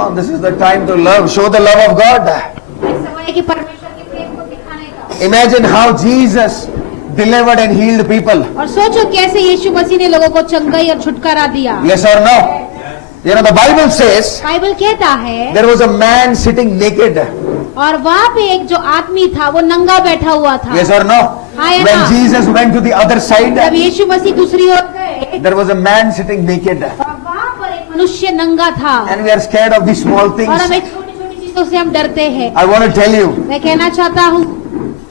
on, this is the time to love. Show the love of God. समय है कि परमेश्वर के प्रेम को दिखाने का। Imagine how Jesus delivered and healed people. और सोचो कैसे यीशु मसीह ने लोगों को चंगाई और छुटकारा दिया। Yes or no? You know, the Bible says Bible कहता है there was a man sitting naked. और वहाँ पे एक जो आदमी था वो नंगा बैठा हुआ था। Yes or no? हाँ या When ना? Jesus went to the other जब side, यीशु मसीह दूसरी ओर गए there was a man sitting naked. और वहाँ पर एक मनुष्य नंगा था। And we are scared of these small और things. हमें छोटी छोटी चीजों से हम डरते हैं। I want to tell you, मैं कहना चाहता हूँ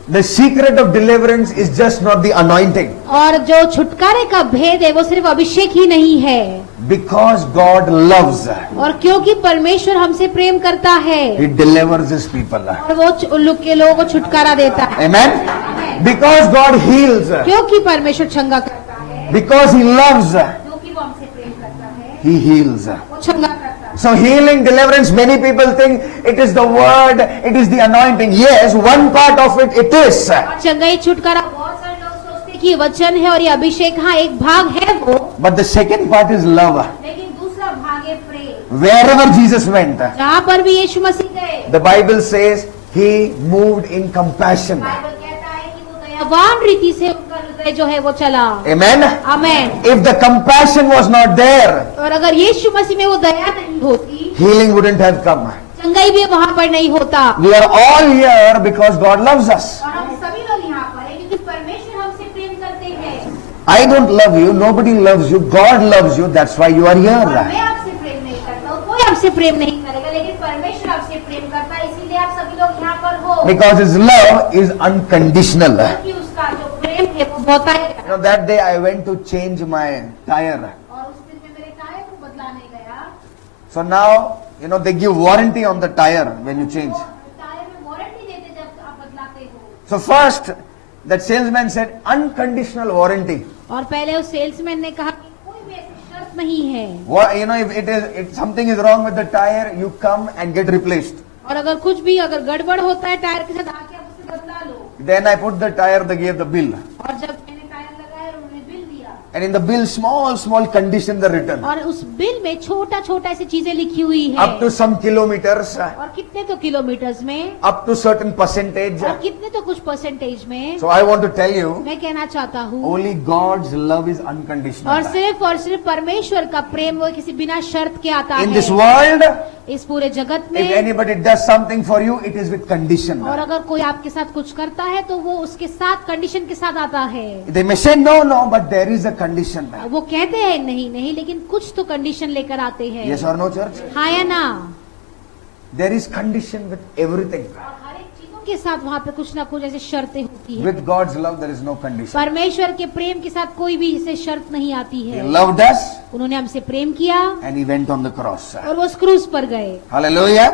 the secret of deliverance is just not the anointing. और जो छुटकारे का भेद है वो सिर्फ अभिषेक ही नहीं है। Because God loves, और क्योंकि परमेश्वर हमसे प्रेम करता है He delivers His people. और वो लोगों को छुटकारा देता है। Amen? Because God heals, क्योंकि परमेश्वर चंगा करता है, because He loves, क्योंकि वो हमसे प्रेम करता है, He heals. वो चंगा करता है। So healing, deliverance, many people think it is the word, it is the anointing. Yes, one part of it is. चंगाई छुटकारा बहुत सारे लोग सोचते हैं कि वचन है और ये अभिषेक, हाँ एक भाग है वो, But the second part is love. लेकिन दूसरा भाग है प्रेम। Wherever Jesus went, जहाँ पर भी यीशु मसीह गए, the Bible says He moved in compassion. Bible कहता है कि वो दयावान रीति से उनका हृदय जो है वो चला। Amen? Amen. If the compassion was not there, और अगर यीशु मसीह में वो दया नहीं होती, healing wouldn't have come. चंगाई भी वहाँ पर नहीं होता। We are all here because God loves us. और हम सभी लोग यहाँ पर हैं क्योंकि परमेश्वर हमसे प्रेम करते हैं। I don't love you, nobody loves you, God loves you, that's why you are और here. मैं आपसे प्रेम नहीं करता हूँ, कोई आपसे प्रेम नहीं करेगा, लेकिन परमेश्वर आपसे प्रेम करता है, इसीलिए आप सभी लोग यहाँ पर हो। Because His love is unconditional. क्योंकि उसका जो प्रेम है वो बहुत है। You know, that day I went to change my tire. और उस दिन मैं मेरे टायर को बदलाने गया। So now, you know, they give warranty on the tire when you change. Tyre में वारंटी देते जब आप बदलाते हो। So first, that salesman said, unconditional warranty. और पहले उस सेल्समैन ने कहा कि कोई भी ऐसी शर्त नहीं है। What, you know, if something is wrong with the tire, you come and get replaced. और अगर कुछ भी अगर गड़बड़ होता है टायर के साथ, आके आप उसे बदला लो। Then I put the tire, they gave the bill. और जब मैंने टायर लगाया और उन्होंने बिल दिया, And in the bill, small conditions are written. और उस बिल में छोटा छोटा ऐसी चीजें लिखी हुई है। Up to some kilometers, और कितने तो किलोमीटर्स में, up to certain percentage. और कितने तो कुछ परसेंटेज में। So I want to tell you, मैं कहना चाहता हूँ only God's love is और unconditional. सिर्फ परमेश्वर का प्रेम वो किसी बिना शर्त के आता In है। this world, इस पूरे जगत if में, anybody does something for you, it is with condition. और अगर कोई आपके साथ कुछ करता है तो वो उसके साथ कंडीशन के साथ आता है। They may say no, but there is a condition. वो कहते हैं नहीं नहीं, लेकिन कुछ तो कंडीशन लेकर आते हैं। Yes or no, church? हाँ या ना? There is condition with everything. और हर एक चीजों के साथ वहाँ पे कुछ ना कुछ ऐसे शर्तें होती है। With God's love, there is no condition. परमेश्वर के प्रेम के साथ कोई भी इसे शर्त नहीं आती He है। loved us उन्होंने हमसे प्रेम किया and He went on the cross. और वो क्रूस पर गए। Hallelujah.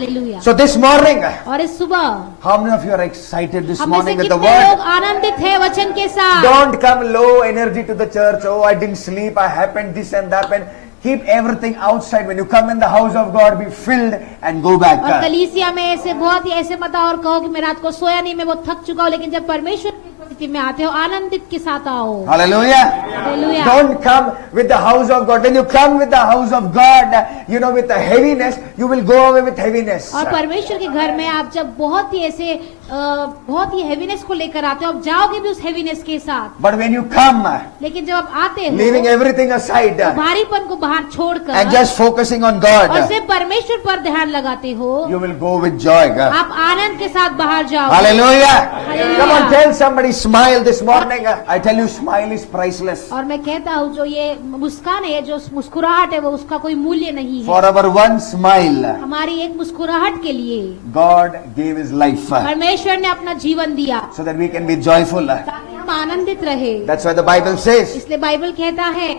Hallelujah. So this morning, और इस सुबह how many of you are excited this हम में से morning with the कितने लोग word? आनंदित है वचन के साथ? Don't come low energy to the church. Oh, I didn't sleep. I happened this and that. And keep everything outside. When you come in the house of God, be filled and go back. और कलीसिया में ऐसे बहुत ही ऐसे मत आओ और कहो कि मैं रात को सोया नहीं, मैं बहुत थक चुका हूँ, लेकिन जब परमेश्वर की उपस्थिति में आते हो आनंदित के साथ आओ। Hallelujah. Hallelujah. Don't come with the house of God. When you come with the house of God, you know, with the heaviness, you will go away with heaviness. और परमेश्वर के घर में आप जब बहुत ही ऐसे बहुत ही हेवीनेस को लेकर आते हो, आप जाओगे भी उस हेवीनेस के साथ। But when you come, लेकिन जब आप आते हो leaving everything aside तो भारीपन को बाहर and छोड़कर just focusing on और God, सिर्फ परमेश्वर पर ध्यान लगाते हो, you will go with joy. आप आनंद के साथ बाहर जाओ। Hallelujah. Hallelujah. Come on, tell somebody smile this morning. I tell you, smile is priceless. और मैं कहता हूँ जो ये मुस्कान है, जो मुस्कुराहट है, वो उसका कोई मूल्य नहीं For है। our one smile, हमारी एक मुस्कुराहट के लिए God gave His life परमेश्वर ने अपना जीवन दिया so that we can be joyful. ताकि हम आनंदित रहे। That's why the Bible says, इसलिए बाइबल कहता है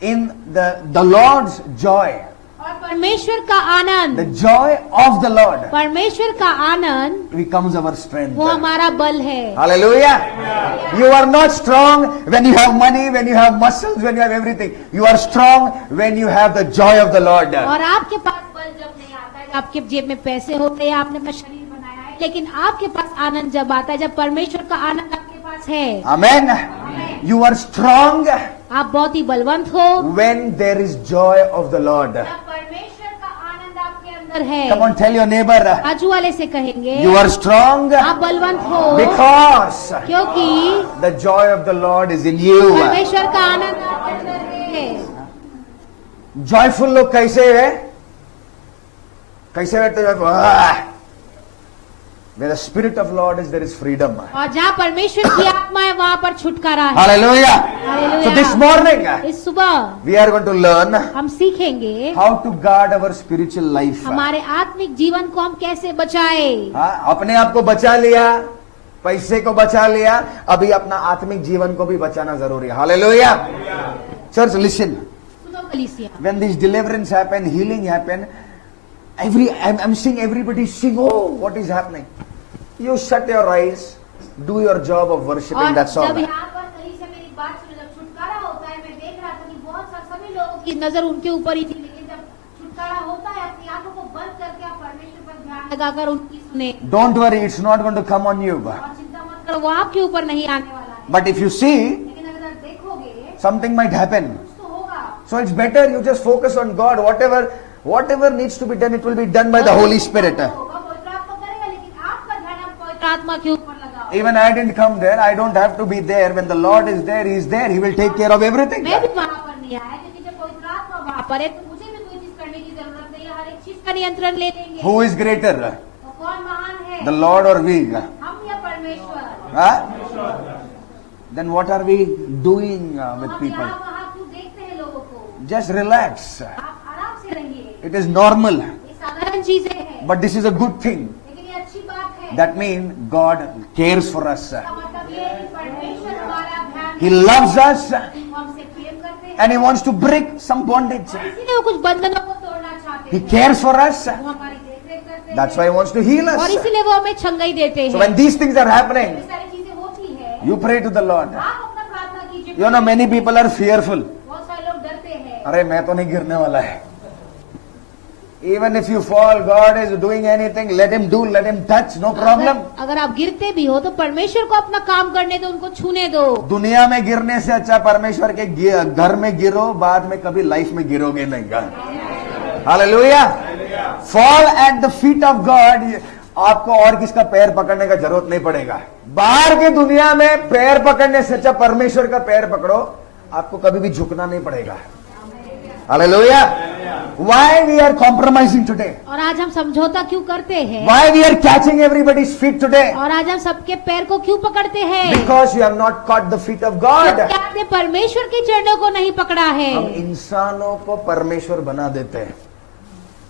in the Lord's joy, और परमेश्वर का आनंद, the joy of the Lord परमेश्वर का आनंद becomes our strength. वो हमारा बल है। Hallelujah. You are not strong when you have money, when you have muscles, when you have everything. You are strong when you have the joy of the Lord. और आपके पास बल जब नहीं आता है, आपके जेब में पैसे होते हैं, आपने अपना शरीर बनाया है, लेकिन आपके पास आनंद जब आता है, जब परमेश्वर का आनंद आपके पास है, Amen. You are strong आप बहुत ही बलवंत हो। when there is joy of the Lord. जब परमेश्वर का आनंद अंदर है। Come on, tell your neighbor, बाजू वाले से कहेंगे you are strong आप बलवंत हो, because क्योंकि the joy of the Lord is in you. परमेश्वर का आनंद आपके अंदर है। Joyful लोग कैसे है? कैसे बैठते हैं? Where the Spirit of Lord is, there is freedom. और जहाँ परमेश्वर की आत्मा है वहाँ पर छुटकारा है। Hallelujah. Hallelujah. So this morning, इस सुबह we are going to learn हम सीखेंगे how to guard our spiritual life. हमारे आत्मिक जीवन को हम कैसे बचाए। हाँ, अपने आप को बचा लिया, पैसे को बचा लिया, अभी अपना आत्मिक जीवन को भी बचाना जरूरी है। Hallelujah. Church, listen. सुनो कलीसिया, When this deliverance happen, healing happen, I'm seeing everybody sing, oh, what is happening? You shut your eyes, do your job of worshiping, और that's all. जब यहाँ पर कलीसिया मेरी बात सुनो, जब छुटकारा होता है, मैं देख रहा था कि बहुत सभी लोगों की नजर उनके ऊपर ही थी, लेकिन जब छुटकारा होता है अपनी आंखों को बंद करके आप परमेश्वर पर ध्यान लगाकर उनकी सुने। Don't worry, it's not going to come on you. और चिंता मत करो, वो आपके ऊपर नहीं आने वाला है। But if you see, लेकिन अगर आप देखोगे something might happen. कुछ तो होगा। So it's better you just focus on God. Whatever needs to be done, it will be done by the Holy Spirit. पवित्र आत्मा करेगा, लेकिन आपका ध्यान आप पवित्र आत्मा के ऊपर लगाओ। Even I didn't come there. I don't have to be there. When the Lord is there, He is there. He will take care of everything. मैं भी वहाँ पर नहीं आया, क्योंकि जब पवित्र आत्मा वहाँ पर है तो मुझे भी कोई चीज करने की जरूरत नहीं है, हर एक चीज का नियंत्रण ले लेंगे। Who is greater? तो कौन महान है, The Lord or we? हम या परमेश्वर? Huh? Then what are we doing with हम people? यहाँ वहाँ क्यों देखते हैं लोगों को? Just relax. आप आराम से रहिए, It is normal. ये साधारण चीजें हैं, But this is a good thing. लेकिन ये अच्छी बात है। That means God cares for us. इसका मतलब ये है कि परमेश्वर हमारा ध्यान He loves us वो हमसे प्रेम करते हैं, and He wants to break some bondage. इसीलिए वो कुछ बंधनों को तोड़ना चाहते He हैं। cares for us. वो हमारी देखरेख करते That's हैं, why He wants to heal और us. इसीलिए वो हमें छंगाई देते So हैं। when these things are ये happening, सारी चीजें होती है, you pray to the Lord. आप अपना प्रार्थना कीजिए। You know, many people are fearful. बहुत सारे लोग डरते हैं, अरे मैं तो नहीं गिरने वाला है. Even if you fall, God is doing anything. Let Him do. Let Him touch. No problem. अगर आप गिरते भी हो तो परमेश्वर को अपना काम करने दो, उनको छूने दो। दुनिया में गिरने से अच्छा परमेश्वर के घर में गिरो, बाद में कभी लाइफ में गिरोगे नहीं। Hallelujah. Fall at the feet of God. आपको और किसका पैर पकड़ने का जरूरत नहीं पड़ेगा। बाहर की दुनिया में पैर पकड़ने से अच्छा परमेश्वर का पैर पकड़ो, आपको कभी भी झुकना नहीं पड़ेगा। Hallelujah. Why we are compromising today? और आज हम समझौता क्यों करते हैं? Why we are catching everybody's feet today? और आज हम सबके पैर को क्यों पकड़ते हैं? Because you have not caught the feet of God. क्योंकि आपने परमेश्वर के चरणों को नहीं पकड़ा है। हम इंसानों को परमेश्वर बना देते हैं।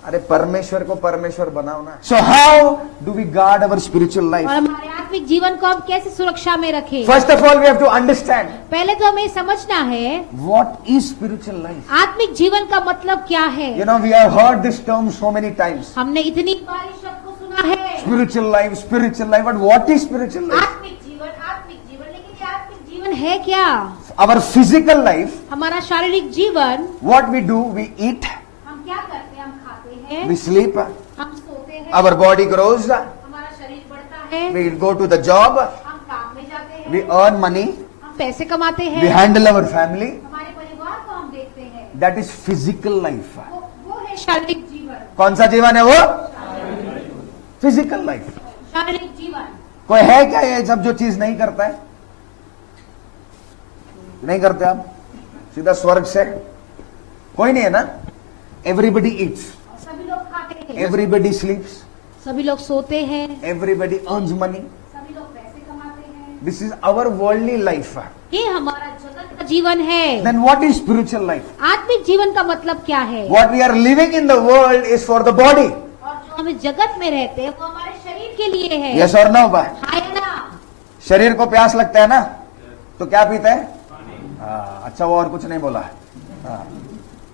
अरे परमेश्वर को परमेश्वर बनाओ ना। So how do we guard our spiritual और life? हमारे आत्मिक जीवन को हम कैसे सुरक्षा में रखें? First of all, we have to understand पहले तो हमें समझना है what is spiritual life. आत्मिक जीवन का मतलब क्या है। You know, we have heard this term so many times. हमने इतनी बार इस शब्द को सुना है, Spiritual life. But what is spiritual life? आत्मिक जीवन, लेकिन ये आत्मिक जीवन है क्या? Our physical life, हमारा शारीरिक जीवन, what we do, we eat, हम क्या करते हैं? हम खाते हैं, we sleep, हम सोते हैं, our body grows, हमारा शरीर बढ़ता है, we go to the job, हम काम में जाते हैं, we earn money, हम पैसे कमाते we हैं, handle our family. हमारे परिवार को हम देखते हैं। That is physical life. वो है शारीरिक जीवन। कौन सा जीवन है वो? Physical life. शारीरिक जीवन। कोई है क्या ये सब जो चीज नहीं करता है? नहीं करते आप सीधा स्वर्ग से? कोई नहीं है ना? एवरीबडी ईट्स, सभी लोग खाते हैं, एवरीबडी स्लीप्स, सभी लोग सोते हैं, एवरीबडी अर्न्स मनी. सभी लोग पैसे कमाते हैं। This is our worldly life. ये हमारा जगत का जीवन है। Then what is spiritual life? आत्मिक जीवन का मतलब क्या है? What we are living in the world is for the body. और जो हम इस जगत में रहते हैं वो हमारे शरीर के लिए है। यस और नो? हाँ या ना? शरीर को प्यास लगता है ना, तो क्या पीते हैं? अच्छा, वो और कुछ नहीं बोला।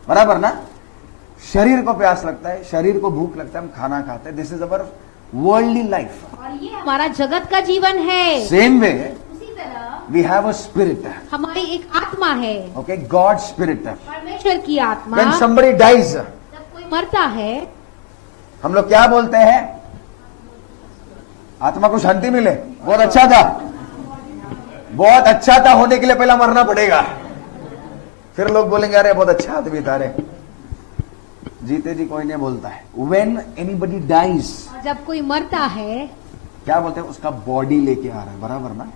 बराबर ना? शरीर को प्यास लगता है, शरीर को भूख लगता है, हम खाना खाते हैं. This is our worldly life. और ये हमारा जगत का जीवन है। सेम वे उसी तरह वी हैव अ स्पिरिट. हमारी एक आत्मा है, ओके, गॉड स्पिरिट. परमेश्वर की आत्मा। व्हेन समबडी डाइज, जब कोई मरता है, हम लोग क्या बोलते हैं? आत्मा को शांति मिले, बहुत अच्छा था, बहुत अच्छा था होने के लिए पहला मरना पड़ेगा. फिर लोग बोलेंगे अरे बहुत अच्छा आदमी था. रे जीते जी कोई नहीं बोलता है। When anybody dies, और जब कोई मरता है क्या बोलते हैं? उसका बॉडी लेके आ रहा है, बराबर ना?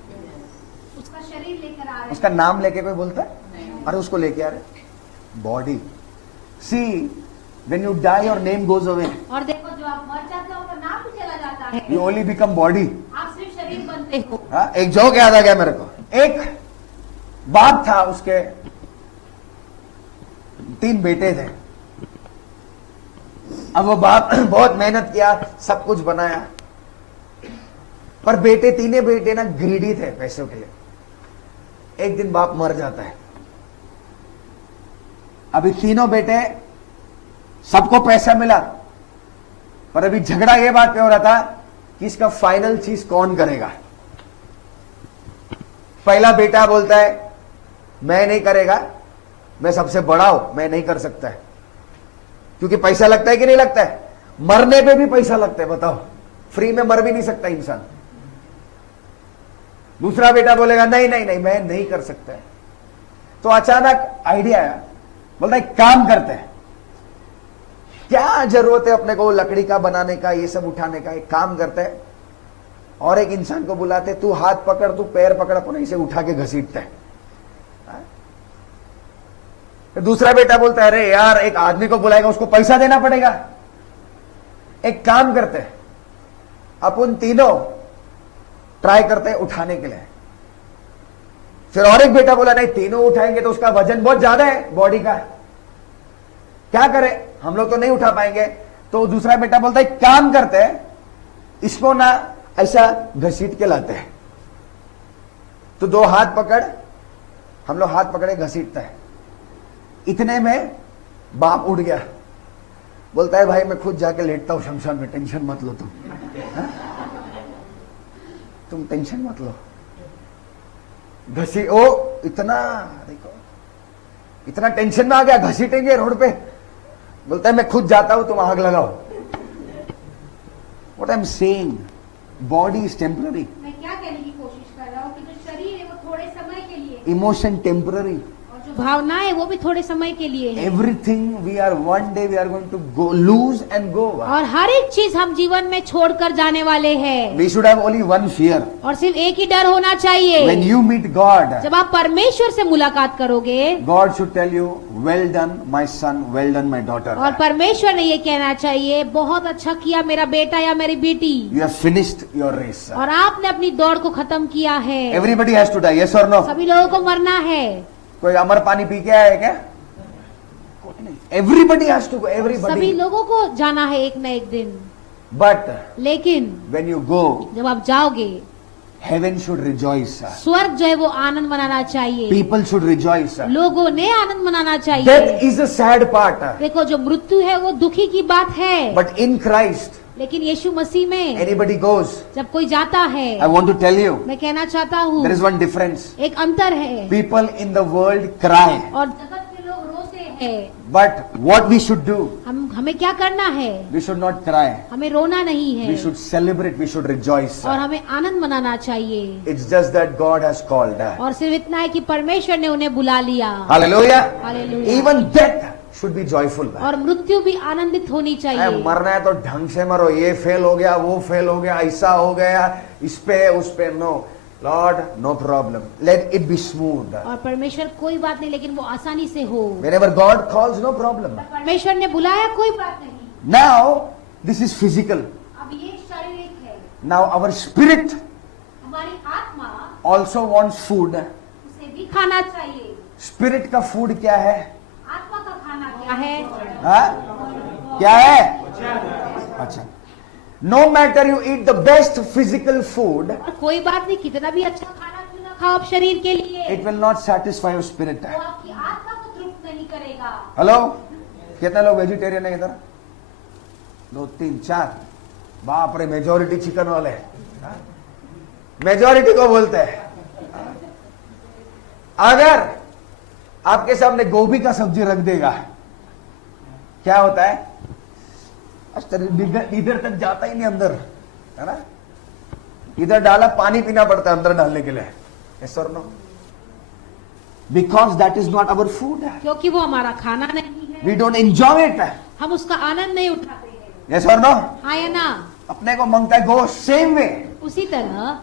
उसका शरीर लेकर आ रहे हैं। उसका नाम लेके कोई बोलता है? अरे उसको लेके आ रहे, body. See, when you die, your name goes away. और देखो जो आप मर जाते हो, आपका नाम भी चला जाता है। You only become body. आप सिर्फ शरीर बनते हो। हाँ, एक जोक याद आ गया मेरे को। एक बाप था, उसके 3 बेटे थे। अब वो बाप बहुत मेहनत किया, सब कुछ बनाया, पर तीनों बेटे ना ग्रीडी थे पैसों के लिए। एक दिन बाप मर जाता है। अभी तीनों बेटे, सबको पैसा मिला, पर अभी झगड़ा ये बात पे हो रहा था कि इसका फाइनल चीज कौन करेगा। पहला बेटा बोलता है मैं नहीं करेगा, मैं सबसे बड़ा हूं, मैं नहीं कर सकता है, क्योंकि पैसा लगता है कि नहीं लगता है? मरने पे भी पैसा लगता है, बताओ, फ्री में मर भी नहीं सकता इंसान। दूसरा बेटा बोलेगा नहीं नहीं नहीं, मैं नहीं कर सकता है। तो अचानक आइडिया आया, बोलता है काम करते हैं, क्या जरूरत है अपने को लकड़ी का बनाने का, ये सब उठाने का, एक काम करते हैं और एक इंसान को बुलाते, तू हाथ पकड़, तू पैर पकड़, अपन इसे उठा के घसीटता है। तो दूसरा बेटा बोलता है अरे यार, एक आदमी को बुलाएगा, उसको पैसा देना पड़ेगा, एक काम करते हैं, अपन तीनों ट्राई करते हैं उठाने के लिए। फिर और एक बेटा बोला नहीं, तीनों उठाएंगे तो उसका वजन बहुत ज्यादा है बॉडी का, क्या करें, हम लोग तो नहीं उठा पाएंगे। तो दूसरा बेटा बोलता है काम करते हैं, इसको ना ऐसा घसीट के लाते हैं। तो 2 हाथ पकड़, हम लोग हाथ पकड़े, घसीटता है। इतने में बाप उठ गया, बोलता है भाई मैं खुद जाके लेटता हूं शमशान में, टेंशन मत लो तुम। हा? तुम टेंशन मत लो। ओ इतना, देखो इतना टेंशन में आ गया, घसीटेंगे रोड पे, बोलता है मैं खुद जाता हूं, तुम आग लगाओ। What I am saying, body is temporary. मैं क्या कहने की कोशिश कर रहा हूँ कि जो शरीर है वो थोड़े समय के लिए, इमोशन टेम्पररी, और जो भावनाएं है वो भी थोड़े समय के लिए है। Everything we are one day we are going to go lose and go. और हर एक चीज हम जीवन में छोड़कर जाने वाले हैं। We should have only one fear, और सिर्फ एक ही डर होना चाहिए। व्हेन यू मीट गॉड, जब आप परमेश्वर से मुलाकात करोगे, God should tell you well done my son, well done my daughter. और परमेश्वर ने ये कहना चाहिए बहुत अच्छा किया मेरा बेटा या मेरी बेटी, you have finished your race. और आपने अपनी दौड़ को खत्म किया है। Everybody has to die, yes और नो? सभी लोगों को मरना है। कोई अमर पानी पी के आया है क्या? एवरीबडी हैज टू गो, सभी एवरीबडी। लोगों को जाना है एक न एक दिन, बट लेकिन व्हेन यू गो, जब आप जाओगे, हेवन शुड रिजॉइस, स्वर्ग जो है वो आनंद मनाना चाहिए, पीपल शुड रिजॉइस, लोगों ने आनंद मनाना डेथ चाहिए। इज अ सैड पार्ट, देखो जो मृत्यु है वो दुखी की बात है, बट इन क्राइस्ट लेकिन यीशु मसीह में एनीबडी गोज। जब कोई जाता है, I want to tell you, मैं कहना चाहता हूँ देयर इज वन डिफरेंस। एक अंतर है। People in the world cry, और जगत के लोग रोते हैं, but what we should do, हमें क्या करना है? वी शुड नॉट क्राई, हमें रोना नहीं है, we should celebrate, we should rejoice. और हमें आनंद मनाना चाहिए। It's just that God has called. और सिर्फ इतना है कि परमेश्वर ने उन्हें बुला लिया। Hallelujah. Hallelujah. Even death should be joyful. और मृत्यु भी आनंदित होनी चाहिए। मरना है तो ढंग से मरो, ये फेल हो गया, वो फेल हो गया, ऐसा हो गया, इस पे उस पे, no Lord, no problem, let it be smooth. और परमेश्वर कोई बात नहीं, लेकिन वो आसानी से हो। Whenever God calls, no problem. परमेश्वर ने बुलाया, कोई बात नहीं। नाउ दिस इज फिजिकल, अब ये शारीरिक है। नाउ आवर स्पिरिट हमारी आत्मा ऑल्सो वॉन्ट्स फूड। उसे भी खाना चाहिए। स्पिरिट का फूड क्या है? आत्मा का खाना क्या है? क्या है? अच्छा, no matter you eat the best physical food, और कोई बात नहीं, कितना भी अच्छा खाना क्यों ना खाओ आप शरीर के लिए, it will not satisfy your spirit. वो आपकी आत्मा को तृप्त नहीं करेगा। हेलो, कितने लोग वेजिटेरियन है इधर? 2 3 4, बाप रे, मेजोरिटी चिकन वाले, मेजोरिटी को बोलते हैं। अगर आपके सामने गोभी का सब्जी रख देगा, क्या होता है? इधर तक जाता ही नहीं अंदर, है ना? इधर डाला, पानी पीना पड़ता है अंदर डालने के लिए। यस और no? Because that is not our food. क्योंकि वो हमारा खाना नहीं है। We don't enjoy it. हम उसका आनंद नहीं उठाते हैं। यस और नो? हाँ या ना? अपने को मांगता है गो सेम वे। उसी तरह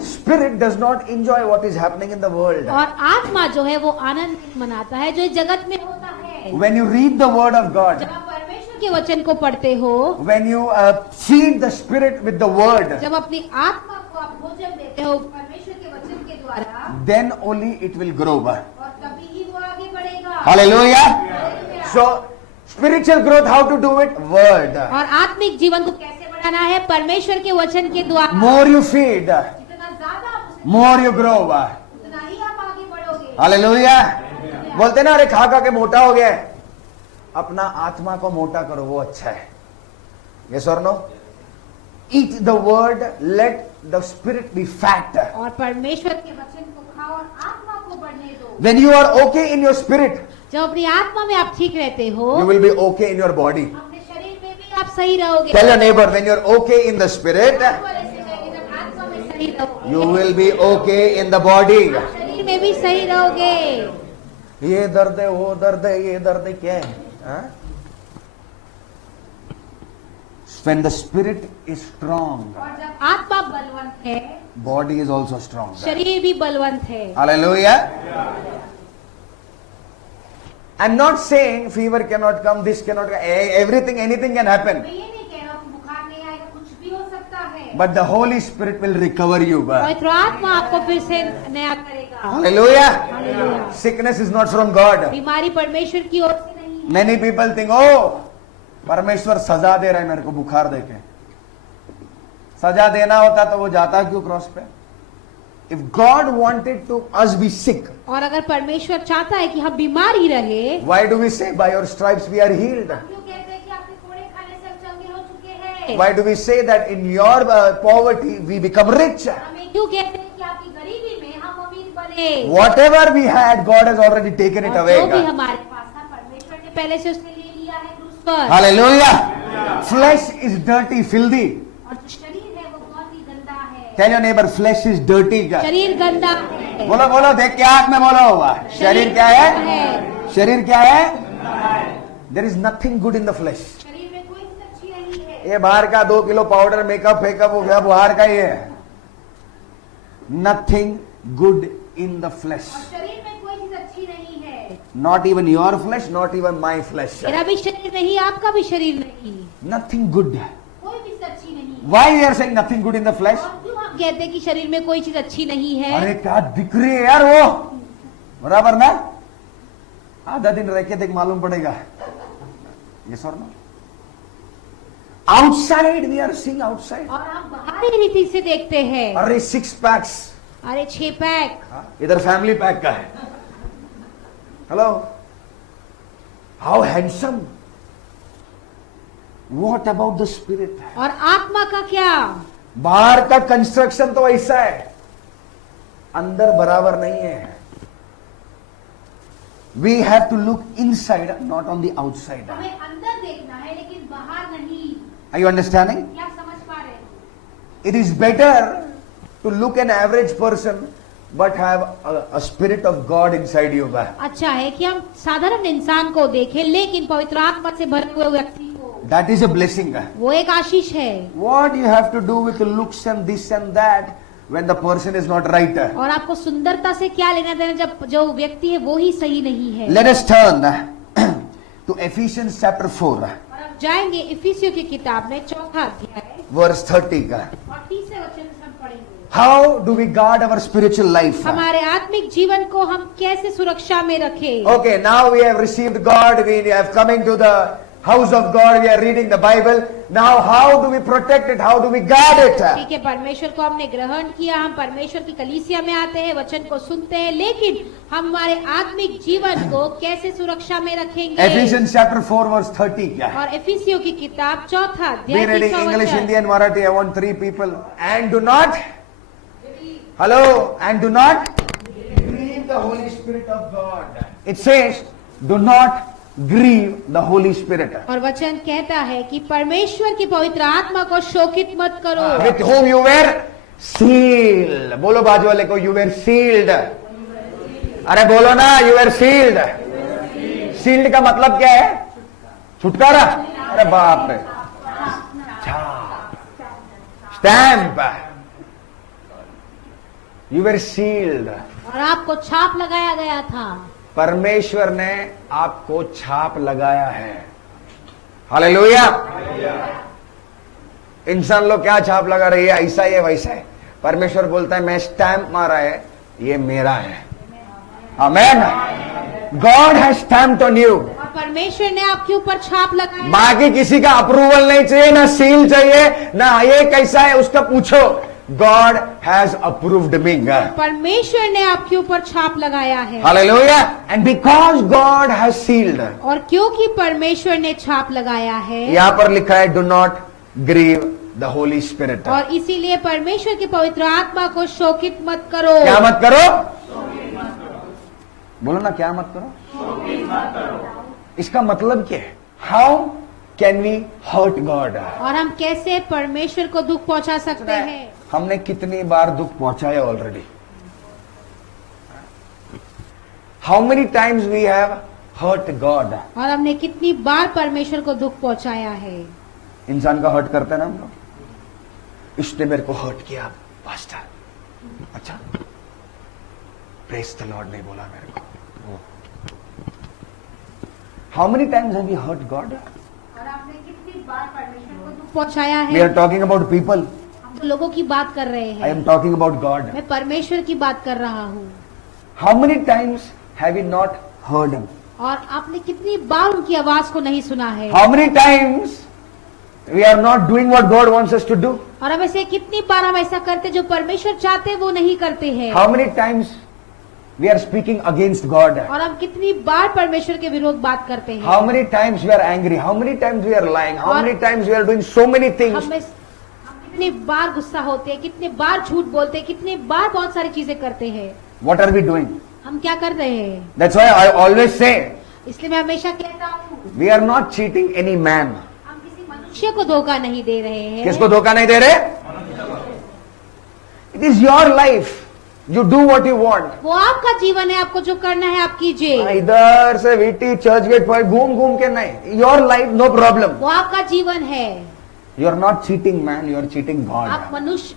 Spirit does not enjoy what is happening in the world. और आत्मा जो है वो आनंद मनाता है जो इस जगत में होता है। When you read the word of God, जब आप परमेश्वर के वचन को पढ़ते हो, when you feed the spirit with the word, जब अपनी आत्मा को आप भोजन देते हो परमेश्वर के वचन के द्वारा, then only it will grow. और तभी ही वो आगे बढ़ेगा। Hallelujah. So spiritual growth, how to do it? Word. और आत्मिक जीवन को कैसे बढ़ाना है? परमेश्वर के वचन के द्वारा। More you feed, जितना ज्यादा आप उसमें more you grow. उतना ही आप आगे बढ़ोगे। Hallelujah. बोलते ना, अरे खा खा के मोटा हो गया है। अपना आत्मा को मोटा करो, वो अच्छा है। Yes or no? Eat the word, let the spirit be fat. और परमेश्वर के वचन को खाओ और आत्मा को बढ़ने दो। When you are okay in your spirit, जब अपनी आत्मा में आप ठीक रहते हो, you will be okay in your body. अपने शरीर में भी आप सही रहोगे। Tell your neighbor, when you are okay in the spirit, वाले से कहेंगे, जब आत्मा में सही रहोगे, you will be okay in the body. आप शरीर में भी सही रहोगे। ये दर्द है, वो दर्द है, ये दर्द है, क्या है? हाँ? When the spirit is strong, और जब आत्मा बलवंत है, body is also strong. शरीर भी बलवंत है। Hallelujah. I'm not saying fever cannot come, this cannot come, everything, anything can happen. मैं ये नहीं कह रहा हूँ कि बुखार नहीं आएगा, कुछ भी हो सकता है। But the Holy Spirit will recover you. पवित्र आत्मा आपको फिर से नया करेगा। Hallelujah. Hallelujah. Sickness is not from God. बीमारी परमेश्वर की ओर से नहीं है। Many people think, oh, परमेश्वर सजा दे रहा है मेरे को बुखार देके। सजा देना होता तो वो जाता क्यों क्रॉस पे? If God wanted to us be sick, और अगर परमेश्वर चाहता है कि हम बीमार ही रहे, why do we say by your stripes we are healed? क्यों कहते हैं कि आपके कोड़े खाने से हम चंगे हो चुके हैं? Why do we say that in your poverty we become rich? हमें क्यों कहते हैं कि आपकी गरीबी में हम अमीर बने? Whatever we had, God has already taken it और away. जो भी हमारे पास था परमेश्वर ने पहले से उसने ले लिया है क्रूस पर। Hallelujah. Flesh is dirty, filthy. और जो शरीर है वो बहुत ही गंदा है। Tell your neighbor, flesh is dirty. शरीर गंदा है। बोलो बोलो, देख के आंख में बोलो हुआ। शरीर क्या है? शरीर क्या है? There is nothing good in the flesh. शरीर में कोई चीज अच्छी नहीं है। ये बाहर का 2 किलो पाउडर मेकअप फेकअप हो गया, बाहर का ही है। Nothing good in the flesh. और शरीर में कोई चीज अच्छी नहीं है। Not even your flesh, not even my flesh. मेरा भी शरीर नहीं, आपका भी शरीर नहीं, Nothing good. कोई भी चीज अच्छी नहीं। Why we are saying nothing good in the flesh? और क्यों हम कहते हैं कि शरीर में कोई चीज अच्छी नहीं है? अरे क्या दिख रही है यार वो, बराबर ना? आधा दिन रह के देख मालूम पड़ेगा। Yes or no? Outside we are seeing outside. और हम बाहरी रीति से देखते हैं। अरे 6 packs. अरे 6 पैक, इधर फैमिली पैक का है। Hello, how handsome. What about the spirit? और आत्मा का क्या? बाहर का कंस्ट्रक्शन तो ऐसा है, अंदर बराबर नहीं है। We have to look inside, not on the outside. हमें अंदर देखना है लेकिन बाहर नहीं। Are you understanding? क्या समझ पा रहे हैं? It is better to look an average person but have a spirit of God inside you. अच्छा है कि हम साधारण इंसान को देखें लेकिन पवित्र आत्मा से भरे हुए व्यक्ति को, That is a blessing. वो एक आशीष है। What you have to do with the looks and this and that when the person is not right? और आपको सुंदरता से क्या लेना देना जब जो व्यक्ति है वो ही सही नहीं है। Let us turn to Ephesians chapter 4, और अब जाएंगे इफिसियों की किताब में 4वां अध्याय verse 30. और 30वें वचन से हम पढ़ेंगे। How do we guard our spiritual life? हमारे आत्मिक जीवन को हम कैसे सुरक्षा में रखें? Okay, now we have received God, we have coming to the house of God, we are reading the Bible. Now how do we protect it? How do we guard it? ठीक है, परमेश्वर को हमने ग्रहण किया, हम परमेश्वर की कलीसिया में आते हैं, वचन को सुनते हैं, लेकिन हम हमारे आत्मिक जीवन को कैसे सुरक्षा में रखेंगे? Ephesians chapter 4 verse 30 क्या है? और इफिसियों की किताब 4वां We अध्याय reading 30वां English, वचन। Hindi and Marathi. I want 3 people. And do not, hello, and do not grieve the Holy Spirit of God. It says, do not grieve the Holy Spirit. और वचन कहता है कि परमेश्वर की पवित्र आत्मा को शोकित मत करो। With whom you were sealed. बोलो बाजू वाले को, you were sealed. अरे बोलो ना, you were sealed. Sealed का मतलब क्या है? छुटकारा, अरे बाप रे, स्टैंप, यू वर सील्ड। और आपको छाप लगाया गया था। परमेश्वर ने आपको छाप लगाया है। हालेलुया। इंसान लोग क्या छाप लगा रही है, ऐसा ही है वैसा है। परमेश्वर बोलता है मैं स्टैंप मारा है, ये मेरा है। Amen. God has stamped on you. और परमेश्वर ने आपके ऊपर छाप लगाया। बाकी किसी का अप्रूवल नहीं चाहिए, ना सील चाहिए, ना ये कैसा है उसका पूछो। God has approved me. परमेश्वर ने आपके ऊपर छाप लगाया है। Hallelujah. And because God has sealed, और क्योंकि परमेश्वर ने छाप लगाया है, यहां पर लिखा है do not grieve the Holy Spirit. और इसीलिए परमेश्वर की पवित्र आत्मा को शोकित मत करो। क्या मत करो? बोलो ना, क्या मत करो? इसका मतलब क्या है? How can we hurt God? और हम कैसे परमेश्वर को दुख पहुंचा सकते हैं? हमने कितनी बार दुख पहुंचाया already? How many times we have hurt God? और हमने कितनी बार परमेश्वर को दुख पहुंचाया है? इंसान का हर्ट करते हैं ना हम लोग। इसने मेरे को हर्ट किया पास्टर। अच्छा, प्रेज द लॉर्ड नहीं बोला मेरे को। How many times have we hurt God? और आपने कितनी बार परमेश्वर को दुख पहुंचाया वी है? Are talking about people. हम तो लोगों की बात कर रहे आई एम हैं। Talking about God. मैं परमेश्वर की बात कर रहा हूँ। How many times have we not heard him? और आपने कितनी बार उनकी आवाज को नहीं सुना है? How many times we are not doing what God wants us to do? और हम ऐसे कितनी बार हम ऐसा करते जो परमेश्वर चाहते वो नहीं करते हैं? How many times we are speaking against God? और हम कितनी बार परमेश्वर के विरोध बात करते हैं? How many times we are angry? How many times we are lying? How many times we are doing so many things? हम कितनी बार गुस्सा होते हैं, कितने बार झूठ बोलते हैं, कितने बार बहुत सारी चीजें करते हैं? What are we doing? हम क्या कर रहे हैं? That's why I always say इसलिए मैं हमेशा कहता हूँ, we are not cheating any man. हम किसी मनुष्य को धोखा नहीं दे रहे हैं। किसको धोखा नहीं दे रहे? It is your life. You do what you want. वो आपका जीवन है, आपको जो करना है आप कीजिए। इधर से वीटी चर्च गेट पर घूम घूम के नहीं। Your life, no problem. वो आपका जीवन है। You are not cheating man. You are cheating God. आप